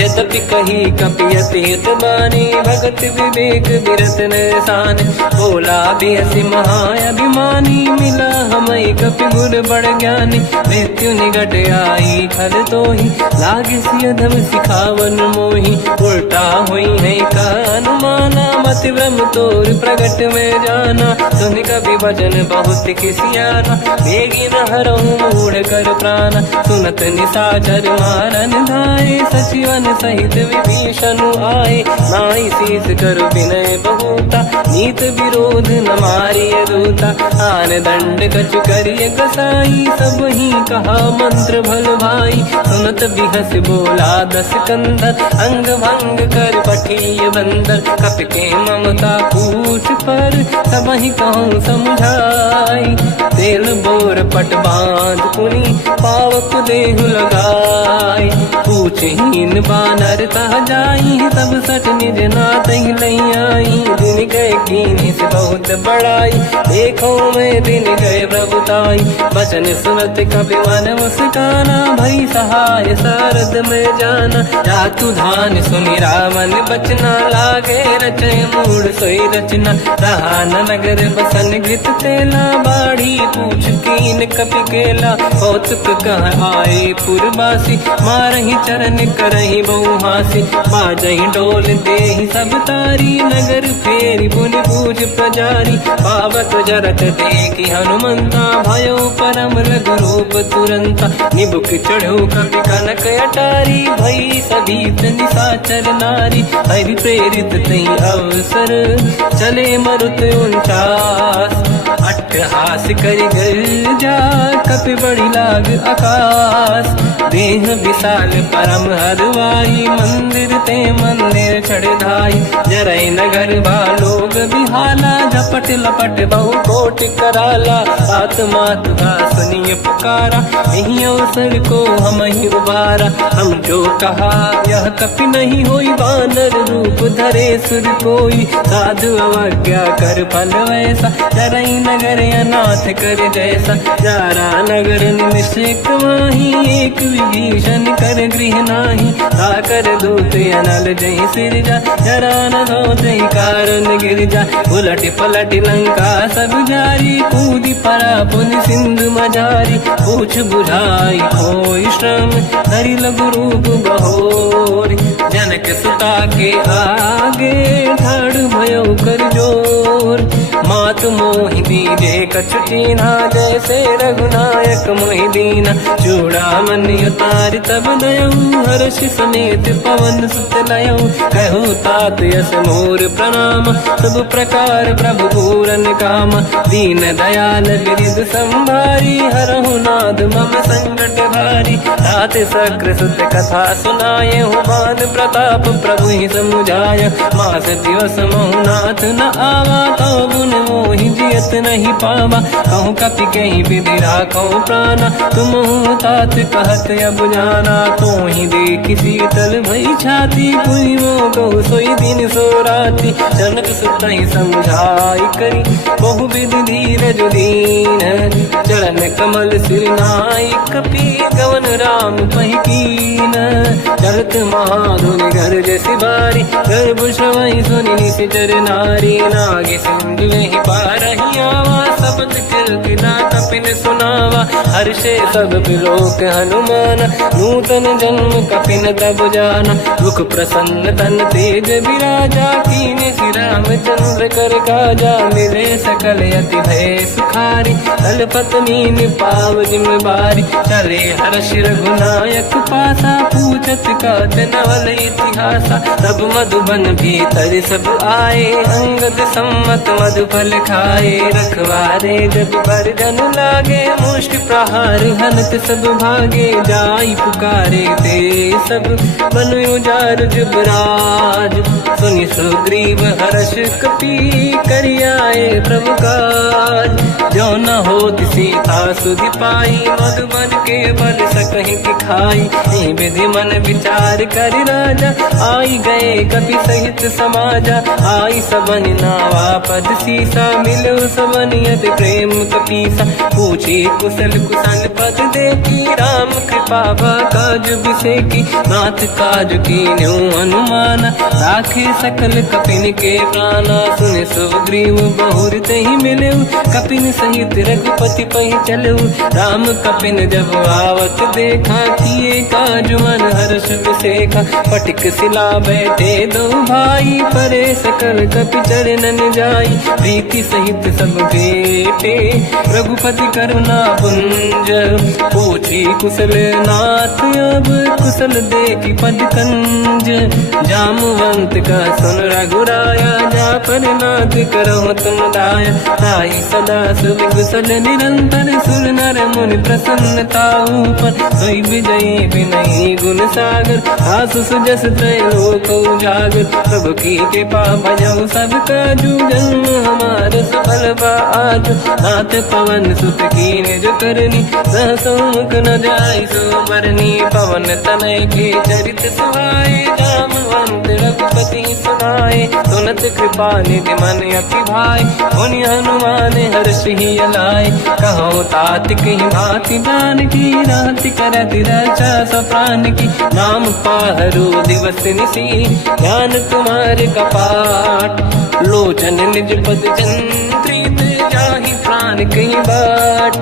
यद्यपि कही कपि अतीत बानी, भगत विवेक विरत निशान। बोला बिहसि महाअभिमानी, मिला हमई कपि गुर बड़ ज्ञानी। मृत्यु निकट आई खल तोहि, लागे सियधम सिखावन मोहि। उल्टा हुई है का अनुमाना, मति ब्रह्म तोर प्रगट में जाना। सुन कपि भजन बहुत किसियाना, बेगी न हरऊं मूढ़ कर प्राण। सुनत निशाचर मारन धाये, सचिवन सहित विभीषण आए। नाई शीस कर विनय बहुता, नीत विरोध न मारिय दूता। आन दंड कछु करिय कसाई, सब ही कहा मंत्र भल भाई। सुनत बिहस बोला दस कंदर, अंग भंग कर पठिय बंदर। कपि के ममता पूछ पर, सब ही कहूँ समझाई। तेल बोर पट बांध पुनि, पावक देहु लगाई। पूछहीन बात नर तह जाई, सब सट निज नाथ ही लई आई। दिन गए कीनी से बहुत बड़ाई, देखो मैं दिन गए प्रभुताई। बचन सुनत कपि मन मुस्काना, भई सहाय सारद में जाना। जातु धान सुनि रावण बचना, लागे रचे मूड सोई रचना। रहा न नगर बसन गीत तेला, बाढ़ी पूछ कीन कपि केला। कौतुक कह आए पुरवासी, मारही चरण करही बहु हासी। बाजही डोल देहि सब तारी, नगर फेरी पुनि पूछ प्रजारी। पावक जरत देखी हनुमंता, भयो परम रघुरूप तुरंता। निबुक चढ़ो कपि कनक अटारी, भई सभीत निशाचर नारी। हरि प्रेरित तई अवसर, चले मरुत 49। अट्टहास करि गर्जा, कपि बड़ी लाग आकाश। देह विशाल परम हरवाई, मंदिर ते मंदिर चढ़ धाई। जरई नगर बालोग बिहाला, झपट लपट बहु कोट कराला। आत्मात का सुनिय पुकारा, यही अवसर को हम ही उबारा। हम जो कहा यह कपि नहीं होई, वानर रूप धरे सुर कोई। साधु अवज्ञा कर फल वैसा, जरई नगर अनाथ कर जैसा। जारा नगर निमिषेक माही, एक विभीषण कर गृह नाही। ताकर दूत अनल जय सिरजा, जरा न होते कारण गिर जा। उलट पलट लंका सब जारी, कूदी परा पुन सिंधु मजारी। पूछ बुझाई कोई श्रम, धरि लघु रूप बहोरी। जनक सुता के आगे, ठाड़ भयो कर जोर। मात मोहि दीजे कछु कीन्हा, जैसे रघुनायक मोहि दीना। चूड़ामणि उतारि तब दयऊ, हर्ष समेत पवन सुत लयऊ। कहु तात यस मोर प्रणाम, सब प्रकार प्रभु पूरन काम। दीन दयाल बिरिद संभारी, हरहु नाद मम संकट भारी। तात सक्र सुत कथा सुनाए, हुमान प्रताप प्रभु ही समुझाय। मास दिवस महु नाथ न आवा, तौ गुण मोहि जियत नहीं पावा। कहूँ कपि कहीं विधि राखो प्राणा, तुम तात कहत अब जाना। तो ही देखी शीतल भई छाती, पुनि मोह कहु सोई दिन सो राति। जनक सुत ही समझाई करी, बहु विधि धीरज दीन। चरण कमल सिर नाई, कपि गवन राम पहि कीन। चलत महाधुनि गर्ज सिबारी, गर्भ श्रवई सुनि निशिचर नारी। नागे सिंधु ही पारही आवा, शब्द कीर्तना कपिन सुनावा। हर्षे सब बिलोक हनुमान, नूतन जन्म कपिन तब जाना। मुख प्रसन्न तन तेज विराजा, कीने श्री रामचंद्र कर काजा। मिले सकल यति भय सुखारी, तलपत मीन पाव जिम बारी। चले हर्ष रघुनायक पासा, पूछत कात नवल इतिहासा। तब मधुबन भीतर सब आए, अंगद सम्मत मधुफल खाए। रखवारे जब पर जन लागे, मुष्टि प्रहार हनत सब भागे। जाई पुकारे ते सब, मन उजार जुबराज। सुनि सुग्रीव हर्ष कपि, करियाए प्रभु काज। जो न होत सीता सुधि पाई, मधुबन के बल सकहि दिखाई। विधि मन विचार कर राजा, आई गए कपि सहित समाजा। आई सबन नावा पद सीसा, मिलो सबन यत प्रेम कपीसा। पूछी कुशल कुशल पद देखी, राम कृपा काज बिसेकी। नाथ काज कीन्हु हनुमाना, राखे सकल कपिन के प्राणा। सुन सुग्रीव बहुर तहि मिलऊ, कपिन सहित रघुपति पहि चलऊ। राम कपिन जब आवत देखा, किए काज मन हर्ष विसेखा। पटिक सिला बैठे दो भाई, परे सकल कपि चरणन जाई। प्रीति सहित सब बेटे, रघुपति करुणा पुंज। पूछी कुशल नाथ अब, कुशल देखी पद कंज। जामवंत का सुन रघुराया, जा पर नाथ करहु तुम दाया। ताई सदा सुविकुशल निरंतर, सुर नर मुनि प्रसन्नता ऊपर। सोई विजयी विनयी गुण सागर, आसु सुजस त्रैलोक उजागर। प्रभु की कृपा भजऊ सब काजू, जन्म हमार सफल बा आज। नाथ पवन सुत कीन्ह जो करनी, सहसो मुख न जाय सुमरनी पवन तनय के चरित सुहाए जामवंत रघुपति सुनाए सुनत कृपा निधि मन अति भाई मुनि हनुमान हर्ष ही अलाय कहो तात कहीं भांति जान की रात करत रक्षा सप्रान की नाम पाहरो दिवस निसी ध्यान तुम्हारे कपाट लोचन निज पद चंद्रित जाहि प्राण कहीं बाट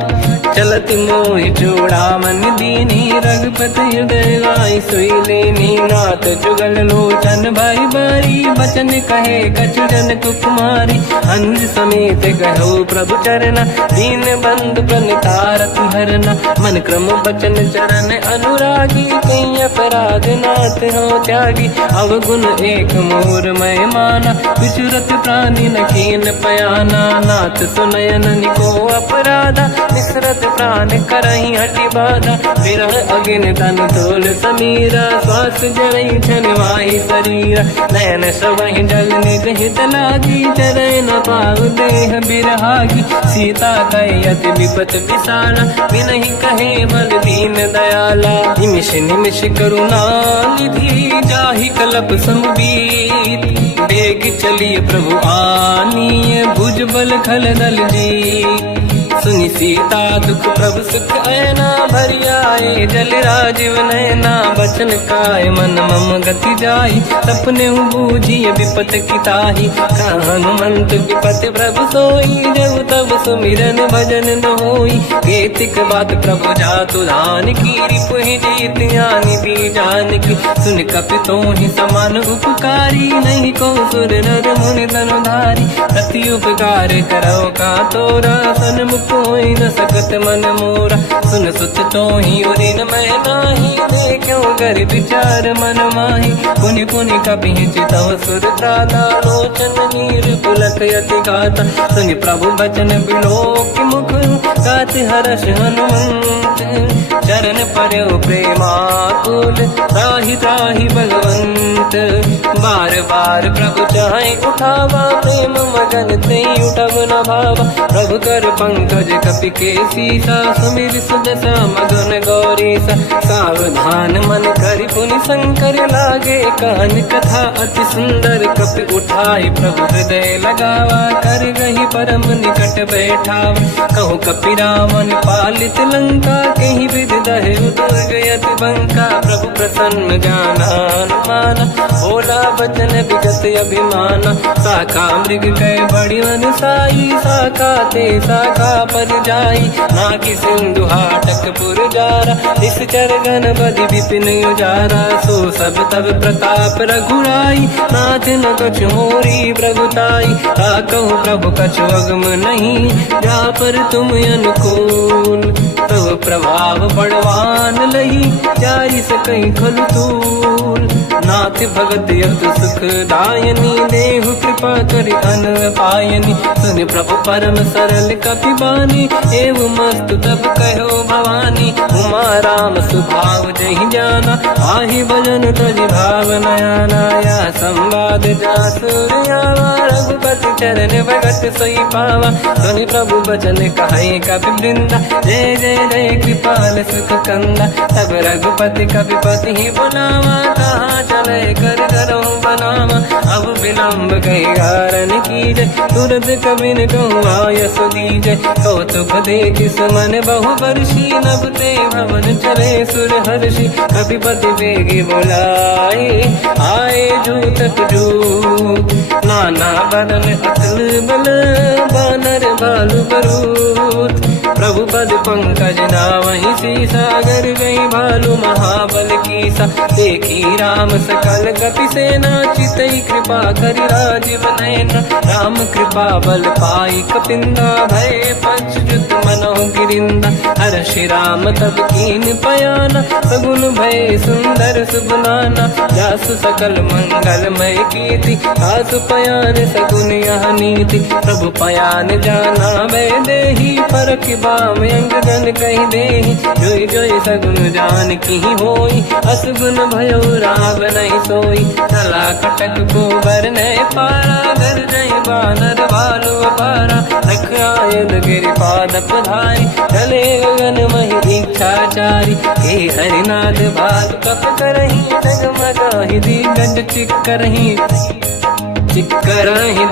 चलत मोहि चूड़ा मन दीनी रघुपति हृदय लाई सोई लेनी नाथ जुगल लोचन भाई बारी बचन कहे कछु जन कुमारी हंस समेत कहो प्रभु चरना दीन बंधु प्रणितारत हरना मन क्रम बचन चरण अनुरागी कहीं अपराध नाथ हो त्यागी अवगुण एक मोर मैं माना विचुरत प्राणी न कीन पयाना नाथ सुनयन निको अपराधा निसरत प्राण करही हटि बाधा विरह अगिन तन तोल समीरा श्वास जरई छनवाई शरीरा नयन सवहि जल निज हित लागी चरय न पाऊ देह बिरहागी सीता कहि अति विपत विसाला बिनहि कहे बल दीन दयाला निमिष निमिष करुणा निधि जाहि कलप समबीत बेग चलिए प्रभु आनीय भुज बल खल दल जी सुनि सीता दुख प्रभु सुख ऐना भरि आए जल राजीव नैना बचन काय मन मम गति जाई सपने बूझिए विपत किताही हनुमंत विपत प्रभु सोई जब तब सुमिरन भजन न होई केतिक बात प्रभु जातु धान की रिपुहि जीत यानि दी जान की सुन कपि तोहि समान उपकारी नहीं को सुर नर मुनि तनुधारी प्रति उपकार करो का तोरा सन्मुख कोई न सकत मन मोरा सुन सुत तो ही उदिन मैं नाही देखो कर विचार मन माही पुनि पुनि कपि चितव सुर त्राता लोचन नीर पुलक यति गाता सुनि प्रभु बचन बिलोक मुख गाति हर्ष हनुमंत चरण पर्यो प्रेमाकुल त्राहि त्राहि भगवंत बार बार प्रभु चाहे उठावा प्रेम मगन ते उठब न भावा प्रभु कर पंकज कपि के सीसा सुमिर सुदशा मगन गौरीसा सावधान मन करि पुनि शंकर लागे कहन कथा अति सुंदर कपि उठाई प्रभु हृदय लगावा कर गही परम निकट बैठावा कहु कपि रामन पालित लंका कहीं विधि दहे दुर्ग यति बंका प्रभु प्रसन्न जाना अनुमाना बोला बचन विगत अभिमाना शाखा मृग कह बड़ी मन साई शाखा ते शाखा पर जाई नाकि सिंधु हाटक पुर जारा इस चरगन बदि विपिन उजारा सो सब तब प्रताप रघुराई नाथ न कछु मोरी प्रभुताई कहूँ प्रभु कछु अगम नहीं जा पर तुम अनुकूल तब प्रभाव बड़वान लही जाई सकई खलु तूल नाथ भगत यत सुख दायनी देहु कृपा करि अन पायनी सुन प्रभु परम सरल कपि बानी एव मस्त तब कहो भवानी उमा राम सुभाव जहि जाना आहि भजन तजि भाव नयाना या संवाद जासुर आवा रघुपति चरण भगत सोई पावा सुनि प्रभु बचन कहे कपि वृंदा जय जय जय कृपाल सुख कंदा तब रघुपति कपिपति ही बुलावा कहाँ चले कर करो बनावा अब विलम्ब कई कारण कीजय तुरंत कबिन कहूँ आयस दीजय कौतुक देख सुमन बहु वर्षी नभ ते भवन चले सुर हर्षि कपिपति बेगी बुलाए आए जूतक जूत नाना बदन अतल बल बानर बालु बरूत प्रभु पद पंकज नावहि सीसागर गई भालू महाबल कीसा देखी राम सकल कपि सेना चितई कृपा करि राजीव नयना राम कृपा बल पाई कपिंदा भय पंचजुत मनो गिरिंदा हर्षि राम तब कीन पयाना सगुन भय सुंदर सुगुनाना जासु सकल मंगलमय कीर्ति आसु पयान सगुन यह नीति प्रभु पयान जाना भय देहि परख बाम अंग जन कहि देहि जोई जोई सगुन जान की होई असगुन भयो राव नहीं सोई चला कटक को बर ने पारा घर जय बानर भालू अपारा रख आयल गिर पाद पधारी चले गगन मही इच्छाचारी हे हरिनाथ भाग कप करही डगमगाहि दिग्गज चिक्करहि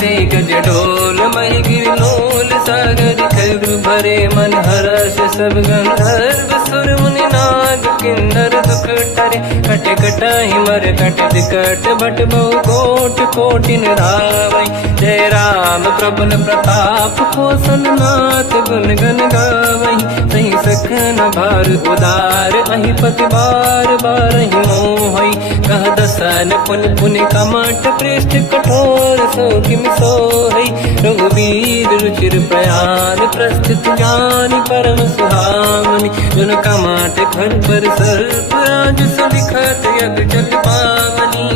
दिग्गज डोल महि गिरलोल सागर खग भरे मन हर्ष सब गंधर्व सुर मुनि नाग किन्नर दुख टरे कट कटाहि मर कट विकट भट बहु कोट कोटिन रावै जय राम प्रबल प्रताप कौशल नाथ गुण गण गावै सही सखन भार उदार अहि पति बार बारहि मोहै कह दसन पुन पुन कमठ पृष्ठ कठोर सो किम सोहै रघुबीर रुचिर प्रयाण प्रस्थित ज्ञान परम सुहामनि जुन कमठ घर पर सर्प राज सबिखत यग जल पावनी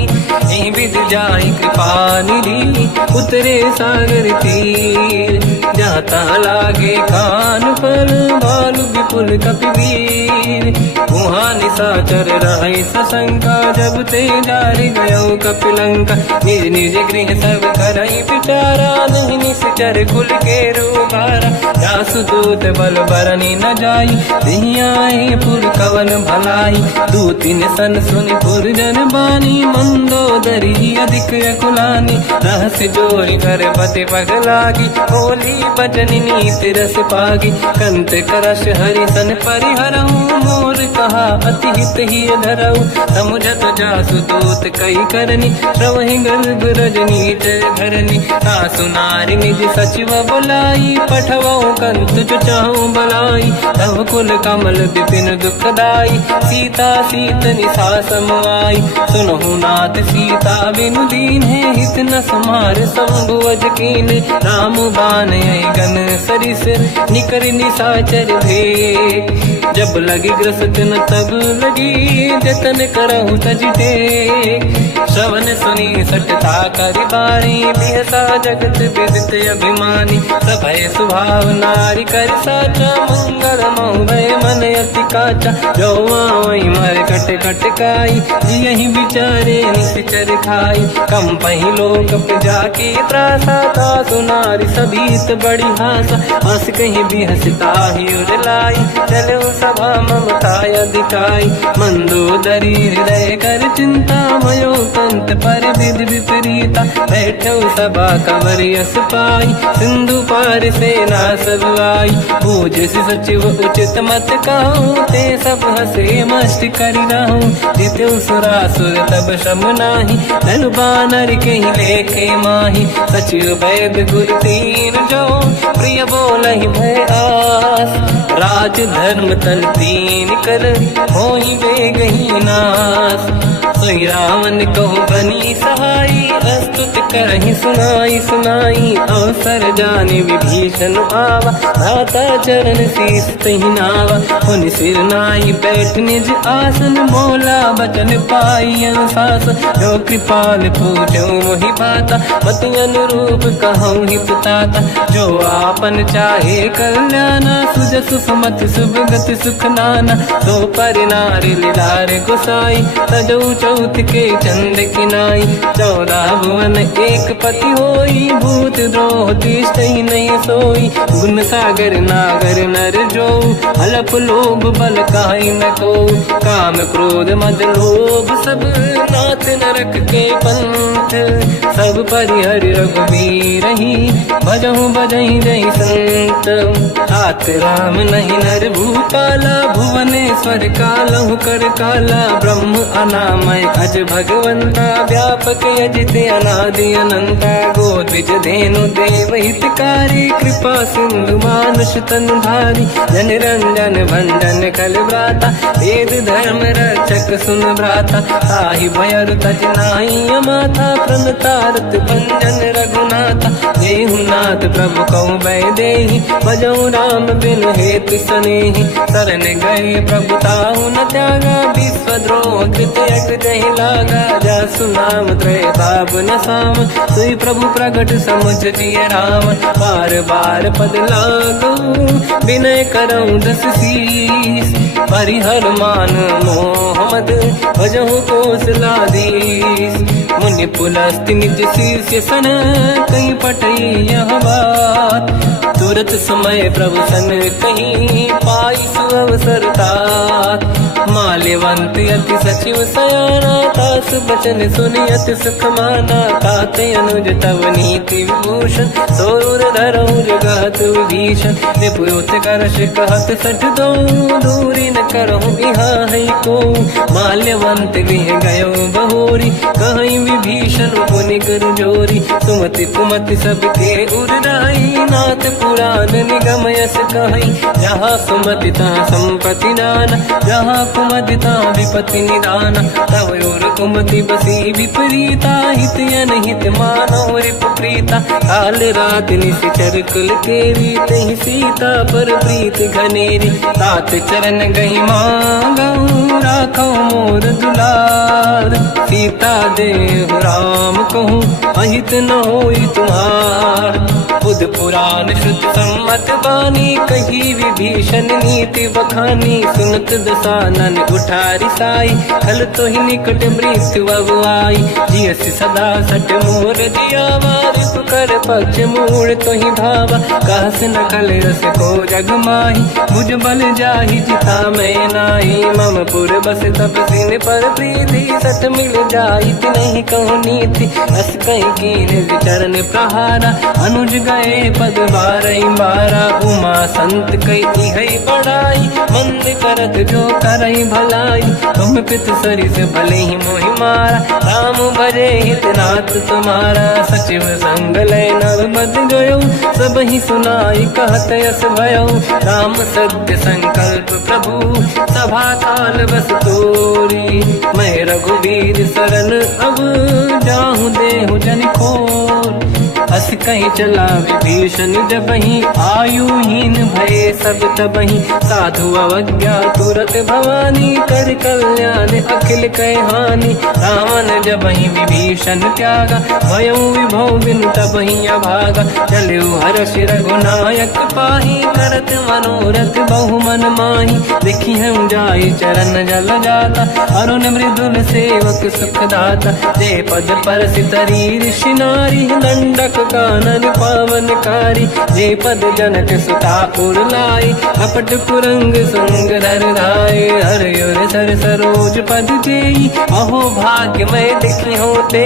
एहि विध जाहि कृपा निधि उतरे सागर तीर जाता लागे कान फल भालु विपुल कपिवीर वहाँ निशाचर रहे सशंका जब ते जारि गयो कपिलंका निज निज गृह सब करई विचारा नहीं निश्चर कुल के रूबारा जासु दूत बल बरनी न जाई दिहियाए पुर कवन भलाई दूतिन सन सुनि पुर जन बानी मंदोदरी अधिक अकुलानी रहस्य जोरी कर पति पगलागी होली बचन नीति रस पागी कंत करश हरि सन परिहरहु मोर कहा अति हित ही धरऊ समुझत जासु दूत कई करनी श्रवहि गर्भ रजनी जय धरनी सासु नारी निज सचिव बुलाई पठवऊ कंत जो चाहू बलाई तव कुल कमल विपिन दुखदाई सीता सीत निशा समाई सुनहु नाथ सीता बिनु दीन है हित न समार संभुवज कीन राम बान गन सरिस निकर निशाचर भेट जब लगी ग्रसत न तब लगी जतन करहु तज टेक श्रवण सुनी सटता करि बारी बिहसा जगत विदित अभिमानी सभय सुभाव नारी कर साचा मंगल मऊ भय मन अति काचा जो आवई मर कट कट काई यही विचारे निश्चर खाई कम पही लोक जाके त्रासा था सुनारी सभीत बड़ी हासा हंस कहीं भी हंसता ही उड़लाई चलो सभा ममता दिखाई मंदोदरी हृदय कर चिंता मयो कंत पर विध विपरीता बैठो सभा कंवर यस पाई सिंधु पार सेना सब आई पूज सचिव उचित मत कहूँ ते सब हसे मस्त करि रहूं जितु सुरासुर तब शम नाही धनु बानर के लेखे माही सचिव वैद गुरु तीन जो प्रिय बोलहि भय आस राज धर्म तन तीन कर होई बेगही नास सोई रावण कहु बनी सहाई अस्तुत करहि सुनाई सुनाई अवसर जाने विभीषण आवा भ्राता चरण शीस तहि नावा हुन सिर नाई बैठ निज आसन मोला बचन पाई अनुशासन जो कृपाल पूजो मोहि पाता मति अनुरूप कहूँ हित ताता जो आपन चाहे कल्याणा सुजस सुमति शुभ गति सुख नाना तो पर नारी लीलार गोसाई तजौ चौथ के चंद किनाई 14 भुवन एक पति होई भूत द्रोह तिष्ठई नहीं सोई गुण सागर नागर नर जो हलप लोभ बल काई न को काम क्रोध मद लोभ सब नाथ नरक के पंथ सब परिहरि रघुबीर ही भजहु बजहि जहि संत हाथ राम नहीं नर भूपाला भुवनेश्वर कालहु कर काला ब्रह्म अनामय अज भगवंता व्यापक यजित अनादि अनंता गोद्विज धेनु देव हितकारी कृपा सिंधु मानुष तनु धारी जन रंजन भंजन कल व्राता वेद धर्म रक्षक सुन भ्राता ताहि भयर तज नाहि अमाथा प्रणतारत भंजन रघुनाथा देहुनाथ प्रभु कहु बै देहि भजऊ राम बिन हेतु सनेहि शरण गए प्रभु ताहु न त्यागा विश्वद्रोह कृत यक जहि लागा जासु नाम त्रयताप न साम सोई प्रभु प्रगट समुझ जिय राम बार बार पद लागू विनय करऊँ 10 शीस परिहर मान मोहम्मद भजहु कौशलाधीश मुनि पुलस्त्य निज शिष्य सन कहीं पटई यह बात। तुरत समय प्रभु सन कहीं पाई सुअवसर तात। माल्यवंत अति सचिव सयाना तास बचन सुनियत सुख माना। ताते अनुज तव नीति विभूषण सोर धरऊ जगत विभीषण। निपुत करश कहत सठ दो दूरी न करहु यहाँ है को। माल्यवंत गृह गयो बहोरी कहीं विभीषण पुनि कर जोरी। सुमति कुमति सबके उर्राई नाथ पुराण निगम यस कहीं। जहाँ सुमति तहाँ संपत्ति दान जहाँ कुमति तहाँ विपत्ति निदान। तव और कुमति बसी विपरीता हित अनहित मानव रिप प्रीता। काल रात निश्चर कुल केरी तहि सीता पर प्रीत घनेरी। तात चरण गई मांगऊ राखो मोर दुलार। सीता देहु राम कहूँ अहित न होई तुम्हार। बुध पुराण श्रुत सम्मत बानी कही विभीषण नीति बखानी। सुनत दसानन उठारी साई खल तो ही निकट मृत्यु अब आई। जियस सदा सट मोर जियावा रिप कर पक्ष मूड़ तो ही भावा। कहस न कल रस को जग माही भुज बल जाहि जिता मैं नाई। मम पुर बस तप सिन पर प्रीति सत मिल जाई नहीं कहूँ नीति। अस कहीं कीन चरण प्रहारा अनुज गए पद बारई बारा। उमा संत कई है बड़ाई मंद करत जो करई भलाई। तुम पित सरिस भले ही मोहि मारा राम भजे हितनाथ तुम्हारा। सचिव संग लय नव मद गयो सब ही सुनाई कहत यस भयो। राम सत्य संकल्प प्रभु सभा काल बस तोरी। मैं रघुवीर शरण अब जाहूँ देहु जन खोर। अस कहीं चला विभीषण जबहि आयुहीन भये सब तबहि। साधु अवज्ञा तुरत भवानी कर कल्याण अखिल कह हानि। रावण जबहि विभीषण त्यागा भयउ विभव बिनु तबहि अभागा। चलु हर्ष रघुनायक पाहि करत मनोरथ बहु मन माहि। देखी हम जाई चरण जल जाता अरुण मृदुल सेवक सुख दाता। जे पद पर सितरी ऋषि नारी दंडक कानन पावनकारी। जे पद जनक सुता पुर लाई कपट पुरंग संग धर धाय। हर सर सरोज पद जेई अहो भाग्य मैं देखी होते।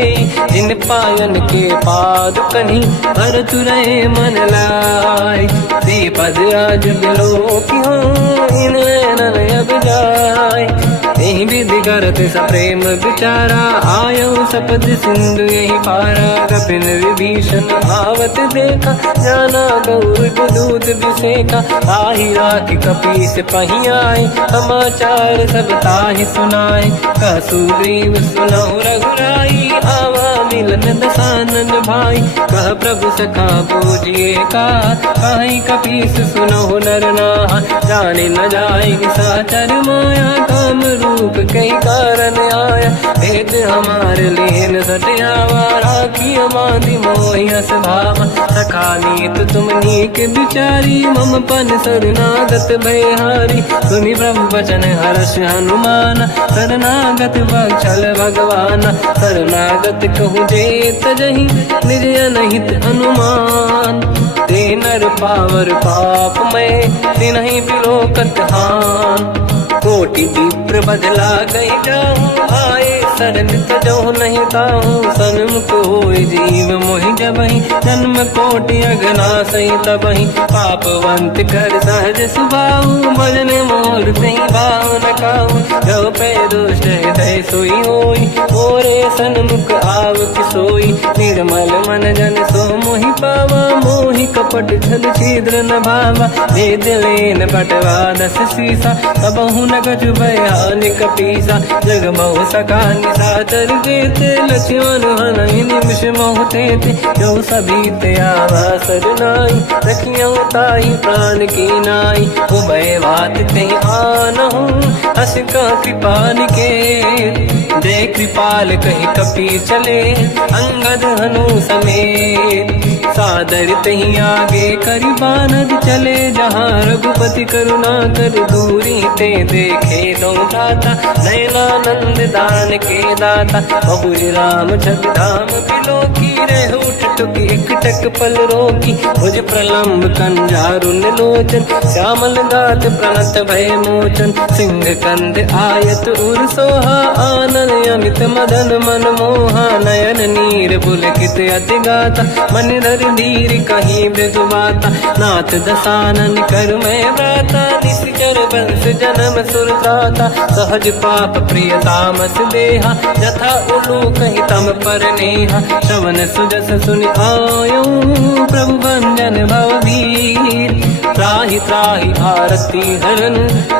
जिन पायन के पाद कहीं हर तुरहे मन लाई। ते पद आज बिलो की हो इन नैनन अब जाय। यही विधि करत सप्रेम विचारा आयो सपद सिंधु यही पारा। कपिन विभीषण आवत देखा जाना गौर दूत विसेका। आही राख कपी से पही आए समाचार सब ताहि सुनाए। कह सुग्रीव सुनहु रघुराई आवा मिलन दसानन भाई। कह प्रभु सखा पूजिए का कहीं कपीस सुनहु नर नाहा। जाने न जाए साचर माया काम रूप कई कारण आया। भेद हमारे लेन सटियावा राखी बांधी मोहि हस भावा। सखा नीत तुम नीक बिचारी मम पन शरणागत भयहारी। सुनि प्रभु वचन हर्ष हनुमान शरणागत बक्षल भगवान। शरणागत कहूँ जे तजहि निज अनहित अनुमान। ते नर पावर पाप में तिन्हि बिलोकत हान। कोटि विप्र बदला गई जाऊँ आए शरण तजहु नहीं ताहूँ। सन्मुख होय जीव मोहि जबहि जन्म कोटि अगना सही तबहि। पापवंत कर सहज सुभाऊ भजन मोर तहि भाव न काहू। जो पे दुष्ट हृदय सोई होई मोरे सन्मुख आव किसोई। निर्मल मन जन सो मोहि पावा मोहि कपट छल छिद्र न भावा। भेद लेन बटवा दस सीसा सबहु न कछु भयानि कपीसा। जग बहु सका निशाचर जेते लक्ष्मण हनहि निमिष मोह तेते। जो सभी ते आवा सरनाई रखियो ताहि प्राण की नाई। उभय बात ते आनहु अस का कृपा निकेत। जय कृपाल कहि कपी चले अंगद हनु समेत। सादर तही आगे करी बानर चले जहाँ रघुपति करुणा कर दूरी ते देखे दो दाता नयनानंद दान के दाता बहुरी राम छग धाम बिलो की रह उठ टुक एक टक पल रोकी मुझ प्रलम्ब कंजारुन लोचन श्यामल गात प्रणत भय मोचन सिंह कंद आयत उर सोहा आनंद अमित मदन मन मोहा नयन नीर पुलकित अति गाता मन धर धीर कहीं मृदुबाता नाथ दसानन कर मैं व्राता निश्चर वंश जन्म सुरताता सहज पाप प्रिय तामस देहा जथा उलू कहीं तम पर नेहा श्रवण सुजस सुनि आयो प्रभु भंजन भववीर त्राहि त्राहि आरती हरन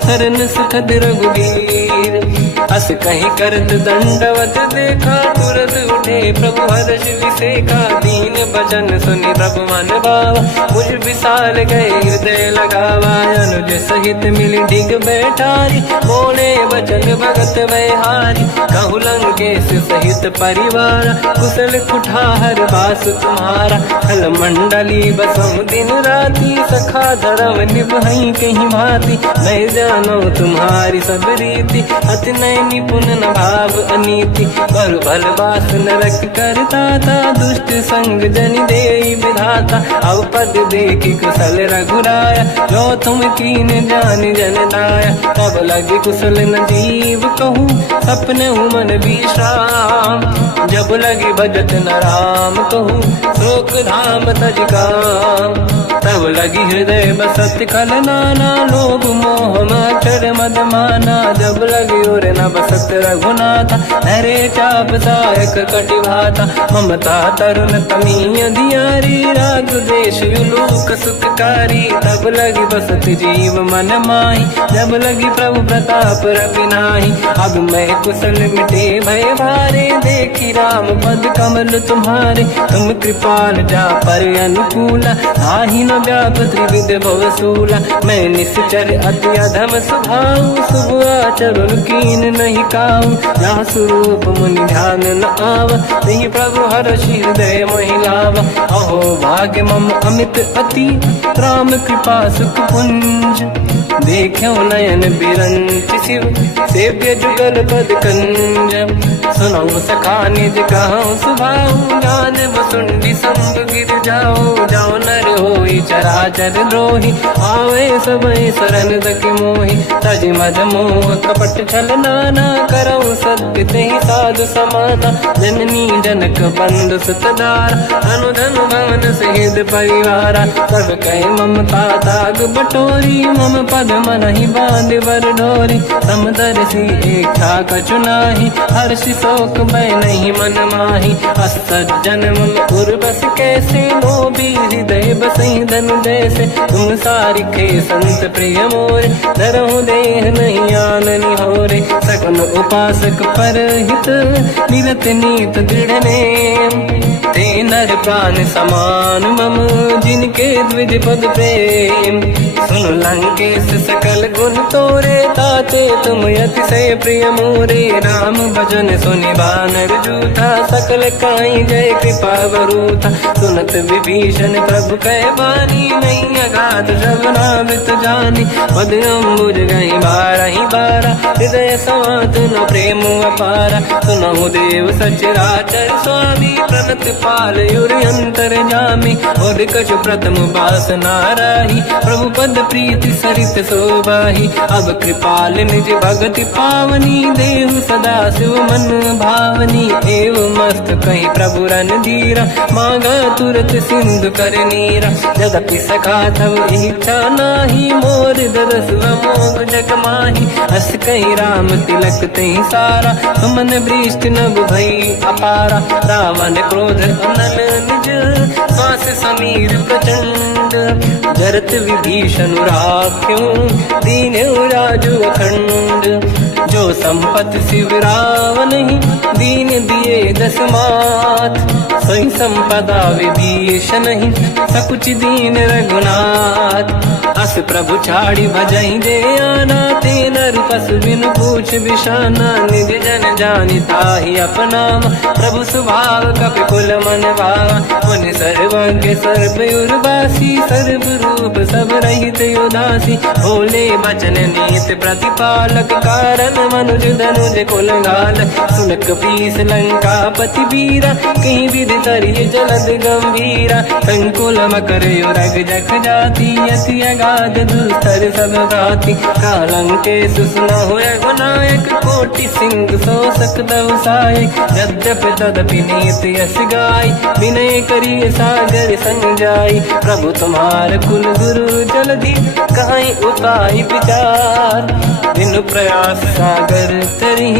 शरण सुखद रघुवीर अस कहीं करत दंडवत देखा तुरत उठे प्रभु हर्ष विसेखा दीन भजन सुनि तब मन भावा मुझ विशाल गए हृदय लगावा अनुज सहित मिली डिग बैठारी बोले वचन भगत वैहारी कहु लंकेश सहित परिवार कुशल कुठार बास तुम्हारा खल मंडली बसम दिन राती सखा धर्म निभई कहीं भांति मैं जानो तुम्हारी सब रीति अति नय निपुण न भाव अनीति पर भल बास नरक करता था दुष्ट संग जन दे विधाता अब पद देखी कुशल रघुराया जो तुम कीन जान जन दाया तब लगे कुशल न जीव कहूँ सपने मन विश्राम जब लगे भजत न राम कहूँ शोक धाम तज काम तब लगी हृदय बसत कल नाना लोभ मोह मचर मद माना जब लगी और न बसत रघुनाथा नरे चाप सायक कटिभाता ममता तरुण तमीय दियारी राग देश युलूक सुखकारी तब लगी बसत जीव मन माही जब लगी प्रभु प्रताप रविनाही अब मैं कुशल मिटे भय भारे देखी राम पद कमल तुम्हारे तुम कृपाल जा पर अनुकूला आही न व्याप त्रिविध भवसूला मैं निश्चर अति अधम स्वभाव शुभ आचरण कीन नहीं काऊ जहाँ स्वरूप मुनि ध्यान न आव नहीं प्रभु हर्ष हृदय महिलाव अहो भाग्य मम अमित अति राम कृपा सुख पुंज देखो नयन बिरंच शिव सेव्य जुगल पद कंज सुनो सखा निज कहूँ सुभाऊ ज्ञान वसुंडी संग गिर जाओ जाओ नर होई चराचर द्रोही आवे सबई शरण तक मोहि तज मद मोह कपट छल नाना करऊ सत्य तेहि साधु समाना जननी जनक बंधु सुतदार अनुधन भवन सहित परिवारा सब कहे ममता ताग बटोरी मम पद मन ही बांध बर ढोरी समदर्शी इच्छा कछु नाही हर्षि शोक मैं नहीं मन माही असज्जन मम उर्वश कैसे लोभी हृदय बसई धन जैसे तुम सारिखे संत प्रिय मोरे धरहु देह नहीं आननि होरे सगुन उपासक पर हित मिलत नीत दृढ़ नेम ते नर प्राण समान मम जिनके द्विज पद प्रेम सुन लंकेश सकल गुण तोरे ताते तुम अतिशय प्रिय मोरे राम भजन सुनि बानर जूथा सकल काई जय कृपा वरूथा सुनत विभीषण प्रभु कह बानी नहीं अगाध श्रवणामृत जानी पद अम्बुज गई बारहि बारा हृदय समात न प्रेम अपारा सुनहु देव सचराचर स्वामी प्रणत पाल युरि अंतर जामी और कछु प्रथम बास नाराही प्रभु पद प्रीति सरित शोभाही अब कृपाल निज भगति पावनी देहु सदा शिव मन भावनी एव मस्त कहीं प्रभु रन धीरा मांगा तुरत सिंधु कर नीरा जदपि सखा तब इच्छा नाही मोर दरस मोग जग माही हस कहीं राम तिलक तही सारा सुमन वृष्टि नभ भई अपारा रावण क्रोध अनल निज श्वास समीर प्रचंड जरत विभीषण राख्यों दीन राजु अखंड जो संपत शिवराव नहीं, दीन दिए 10 मात। सोई संपदा विभीष नहीं, सकुच दीन रघुनाथ। अस प्रभु छाड़ी भजई दे आना, ते नर पशु बिनु पूछ बिशाना। निज जन जानि ताहि अपनाम, प्रभु स्वभाव कपि कुल मन भावा। मुनि सर्वज्ञ सर्व उर्वासी, सर्व रूप सब रहित उदासी। भोले बचन नीत प्रतिपालक, कारण मनुज धनुज कुल घाल। सुनक पीस लंका पति वीरा, कहीं विधि तरिय जलद गंभीरा। संकुल मकर युरग जख जाति, अति अगाध दुस्तर सब भाति। कालंके सुसना हुए गुनायक, कोटि सिंह सो सकदव साय। यद्यपि तदपि नीत यस गाय, विनय करिय सागर संग जाय। प्रभु तुम्हार कुल गुरु जलधि, कहीं उपाय विचार। बिनु प्रयास सागर तरी,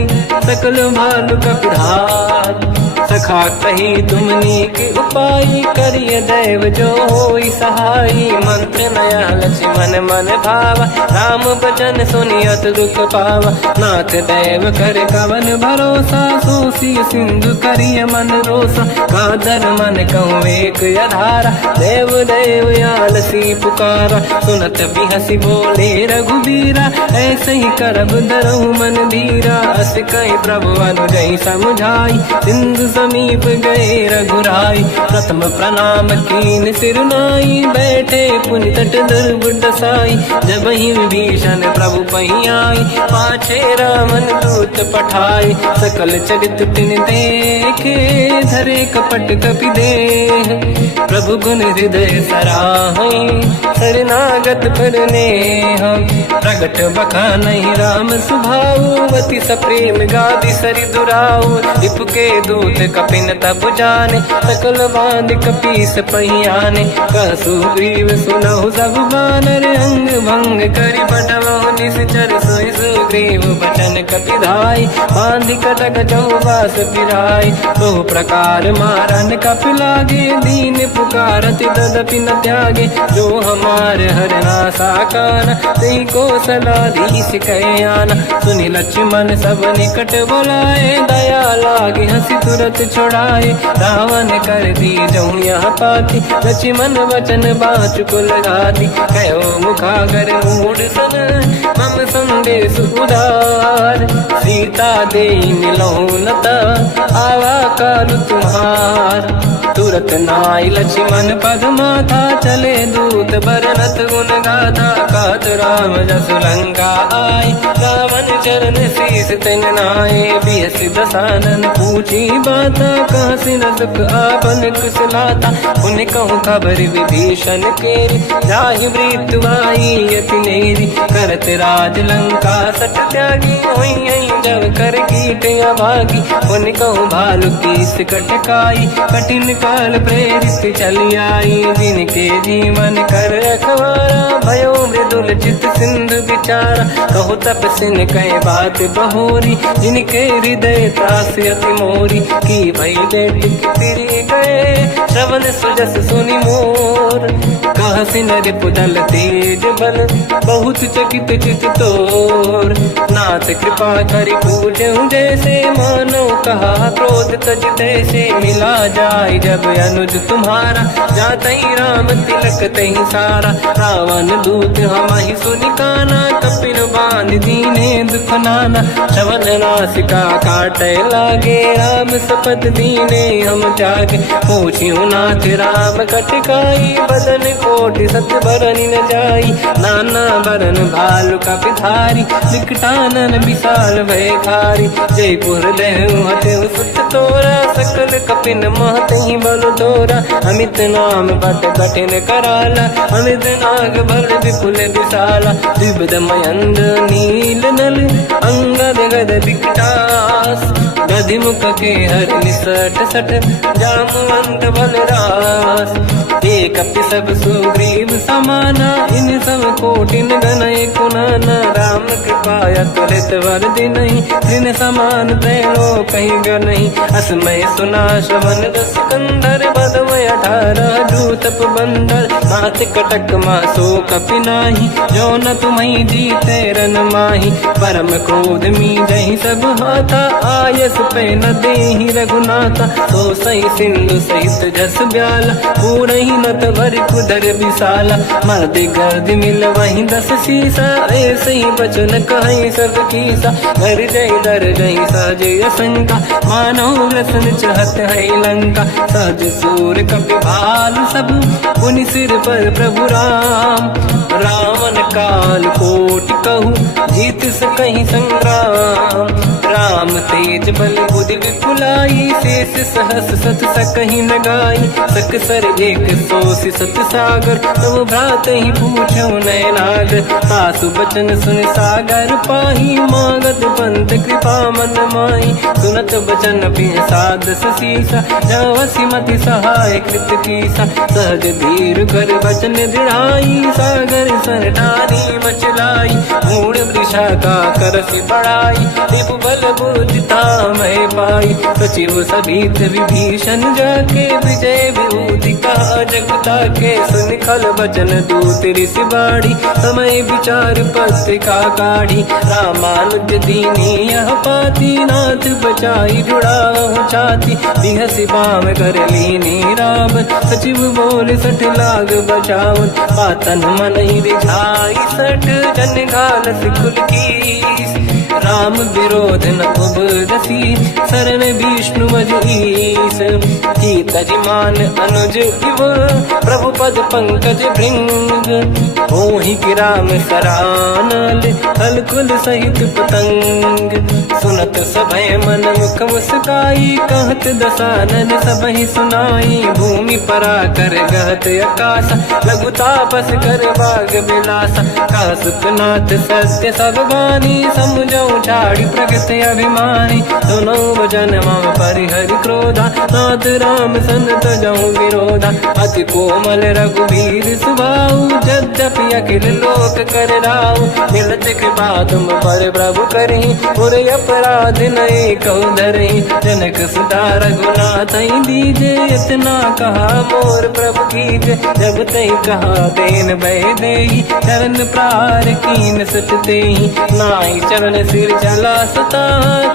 सकल भालु कपिधार। सखा कही तुमनी के उपाय, करिय दैव जो होई सहाई। मंत्र नया लक्ष्मण मन भावा, राम बचन सुनियत दुख पावा। नाथ दैव कर कवन भरोसा, सोसी सिंधु करिय मन रोसा। कादर मन कहूँ एक अधारा, देव देव आलसी पुकारा। सुनत बिहसी बोले रघुबीरा, ऐसे ही करब दरहु मन धीरा। अस कहीं प्रभु अनुजई समझाई, सिंधु समीप गए रघुराई। प्रथम प्रणाम कीन सिर नाई, बैठे पुनि तट दुर्बुड साई। जब ही विभीषण प्रभु पही आई, पाछे रामन दूत पठाई। सकल चरित तिन देखे, धरे कपट कपि देह। प्रभु गुण हृदय सराहई, शरणागत पर नेह। प्रगट बखानहि राम सुभाऊ, अति सप्रेम गादि सरि दुराऊ। रिपु के दूत कपिन तब जाने, सकल बांध कपीस पहियाने। कह सुग्रीव सुनहु सब बानर, अंग भंग करि बटमहु निश्चर। सोई सुग्रीव बचन कपिधाई, बांधि कटक चौबास पिराई। बहु प्रकार मारन कपि लागे, दीन पुकारत तदपि न त्यागे। जो हमार हरना साकाना, तेहि को सलाधीश कहे आना। सुनि लक्ष्मण सब निकट बोलाए, दया लागे हंसी तुरत छुड़ाए। रावण कर दी जऊँ यहाँ पाती, लक्ष्मण वचन बाचुकुल घाती। कहो मुखागर मूढ़ सन, मम संदेश उदार। सीता दे मिलहु लता, आवा काल तुम्हार। तुरत नाई लक्ष्मण पद माथा, चले दूत बरनत गुण गाथा। कहत राम जसु लंका आए, रावण चरण शीस तिन नाये। बिहस दसानन पूछी बाता, कहाँ से न दुख आपन कुशलाता। उन कहूँ खबर विभीषण केरी, जाहि मृत्यु आई यति नेरी। करत राज लंका सट त्यागी, होई जब कर कीट अभागी। उन कहूँ भालु कीस कटकाई, कठिन काल प्रेरित चली आई। जिनके जीवन कर रखवारा, भयो मृदुल चित सिंधु विचारा। कहु तपसिन कहे बात बहोरी, जिनके हृदय त्रास अति मोरी। की भई बेटी फिरी गए, श्रवण सुजस सुनि मोर। कहसि नर पुदल तेज बल, बहुत चकित चित तोर। नाथ कृपा करि पूजहु जैसे, मानो कहा क्रोध तज तैसे। मिला जाय जब अनुज तुम्हारा, जातहि राम तिलक तहि सारा। रावण दूत हमहि सुनि काना, कपिन बांध दीने दुख नाना। श्रवण नासिका काटै लागे, राम सपथ दीने हम त्यागे। पूछिहु नाथ राम कटकाई, बदन कोटि सत बरनि न जाई। नाना बरन भालु कपिधारी, विकटानन विशाल भयखारी। जयपुर देहु हतेहु सुत तोरा, सकल कपिन महतहि बल तोरा। अमित नाम बट कठिन कराला, अमित नाग बल विपुल विशाला। द्विविध मयंद्र नील नल, अंगद गद विकटास। गधिमुख के हर निसट सट जामवंत बलरास ते कपि सब सुग्रीव समाना इन सब कोटिन गणय कुनाना राम कृपाया त्वरित वर दिनहि दिन समान त्रैलो कहीं गनहि असमय सुना श्रवण दस कंधर बदमय 18 जूतप बंदर मात कटक मासो कपि नाही जो न तुम्हि जीते रन माही परम क्रोध मी जहि सब हाथा आयस पे न देहि रघुनाथा तो सही सिंधु सहित जस ब्याला पूरहि नत भरि कुदर विशाला मर्द गर्द मिल वही 10 सीसा ऐसे ही बचन कहि सब कीसा घर जय दर जय साजे असंका मानव रसन चहत है लंका सहज सूर कपि भाल सब पुनि सिर पर प्रभु राम रावण काल कोटि कहूँ जीत सकहि संग्राम राम तेज बल बुद्धि विपुलाई शेष सहस सत सकहि न गाई सकसर एक सोसी सत सागर तब भ्रात ही पूछो नयनागर सासु बचन सुन सागर पाही मागत पंत कृपा मन माही सुनत बचन साध सीसा जवसी मति सहाय कृत कीसा सहज धीर कर बचन दृढ़ाई सागर सन ठानी मचलाई मूड वृषा का करसि बढ़ाई दिव बल बुद्धि मैं पाई सचिव सभीत विभीषण जाके विजय विभूति का जगता के सुन खल बचन दूत ऋषि बाड़ी समय विचार पत्रिका काढ़ी रामानुज दीनी यह पाती नाथ बचाई जुड़ा छाती बिहसी बाम कर लीनी राम सचिव बोल 60 लाग बचावन पातन मन ही रिझाई 60 जन घाल सिकुल की राम विरोध न उबरसी शरण विष्णु मजीस कीतजिमान अनुज इव प्रभु पद पंकज भृंग ओहि कि राम सरानल हलकुल सहित पतंग सुनत सभय मन मुख मुस्काई कहत दसानन सबहि सुनाई भूमि परा कर गहत आकाश लघु तापस कर बाग बिलासा का सुखनाथ सत्य सब बानी समझो ठाड़ी प्रगत अभिमानी दोनों वचन मम परिहरि क्रोधा नाथ राम संत जाऊं विरोधा अति कोमल रघुवीर सुभाऊ यद्यपि अखिल लोक कर राऊ मिलत कृपा तुम पर प्रभु करहि पुर अपराध नए कहु धरहि जनक सुता रघुनाथ दीजे इतना कहा मोर प्रभु कीजे जब तई कहा देन भय देहि चरण प्रार कीन सत तेहि नाई चरण सिर चला सता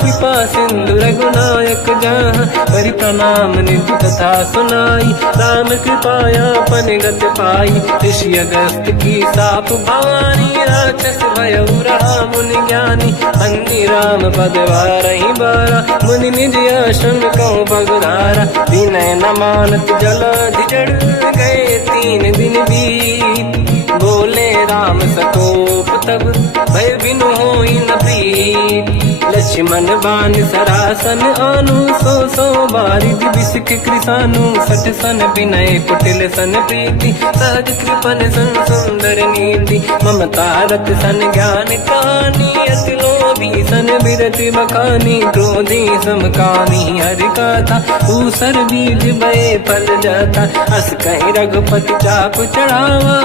कृपा सिंधु रघुनायक जहाँ हरि प्रणाम निधि कथा सुनाई राम कृपाया पनिगत पाई ऋषि अगस्त की साप भवानी राक्षस भयउ रहा मुनि ज्ञानी अंगी राम पद वारहि बारा मुनि निज आश्रम कहूँ पगधारा विनय न मानत जलाधि जड़ गए 3 दिन बीत बोले राम सकोप तब भय बिनु होई न प्रीत लक्ष्मण बाण सरासन आनु 100 बारिद बिसिक कृसानु 60 सन विनय कुटिल सन प्रीति सहज कृपन सन सुंदर नीति ममता रत सन ज्ञान कहानी अति लोभी सन बिरति बखानी क्रोधी समकामी हरि कथा ऊसर बीज बये फल जाता अस कहीं रघुपति चाप चढ़ावा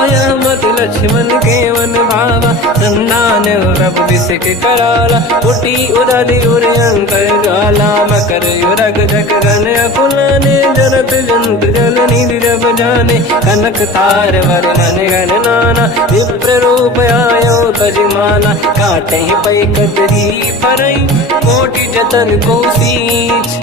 मत लक्ष्मण के वन भावा संदान रब बिसिक कराला उठी उदारी उरे अंकर गाला मकर युरग जग गन अकुलाने जरत जंत जल निधि जब जाने कनक तार वर्णन गण नाना विप्र रूप आयो तजमाना काटे पै कतरी परई कोटि जतन को सींच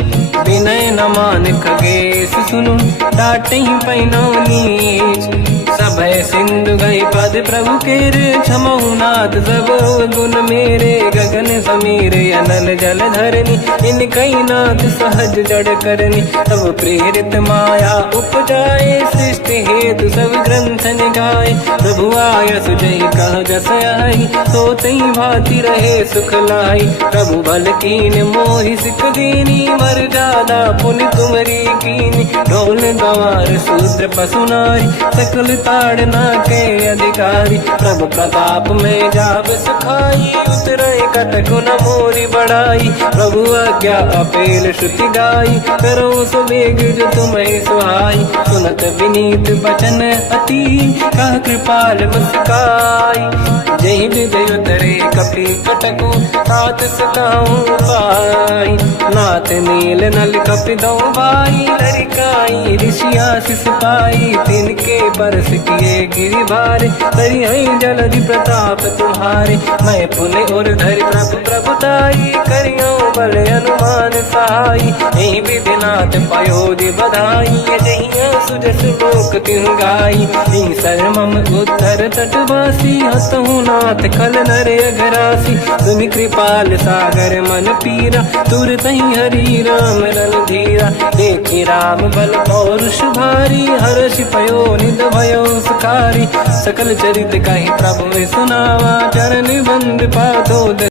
विनय न मान खगेश सुनु डाटे पैनो नीच सभय सिंधु गई पद प्रभु केरे क्षमहु नाथ सब गुण मेरे गगन समीर अनल जल धरनी इन कई नाथ सहज जड़ करनी तब प्रेरित माया उपजाए सृष्टि हेतु सब ग्रंथ निगाए प्रभु आय सुजय कह जस आई सोतई भांति रहे सुख लाई प्रभु बल कीन मोहि सिख दीनी मर जा ज्यादा पुनि तुमरी कीनी। ढोल गंवार शूद्र पशु नारी सकल ताड़ना के अधिकारी। प्रभु प्रताप में जाब सुखाई उतरे कटक न मोरी बढ़ाई। प्रभु आज्ञा अपेल श्रुति गाई करो सुबेग जो तुम्हें सुहाई। सुनत विनीत बचन अति कह कृपाल मुस्काई। जय विदय उतरे कपि कटकु तात सकाऊं पाई। नाथ नील नल कपि दो भाई लरिकाई ऋषि आशीष पाई। तिनके बरस किए गिरि भारे तरी हई जलधि प्रताप तुम्हारे। मैं पुने और धरि प्रभु प्रभुताई करियो बल अनुमान सहाई। यही विधिनाथ पयोधि बधाई जहिया सुजस लोक तिहु गाई। सर मम उत्तर तटवासी हतहु नाथ खल नर अघरासी। तुम कृपाल सागर मन पीरा तुरत ही हरि राम रन धीरा। देखी राम बल पौरुष भारी हर्ष पयो निध भयो सुखारी। सकल चरित कहि प्रभु सुनावा चरण बंद पादो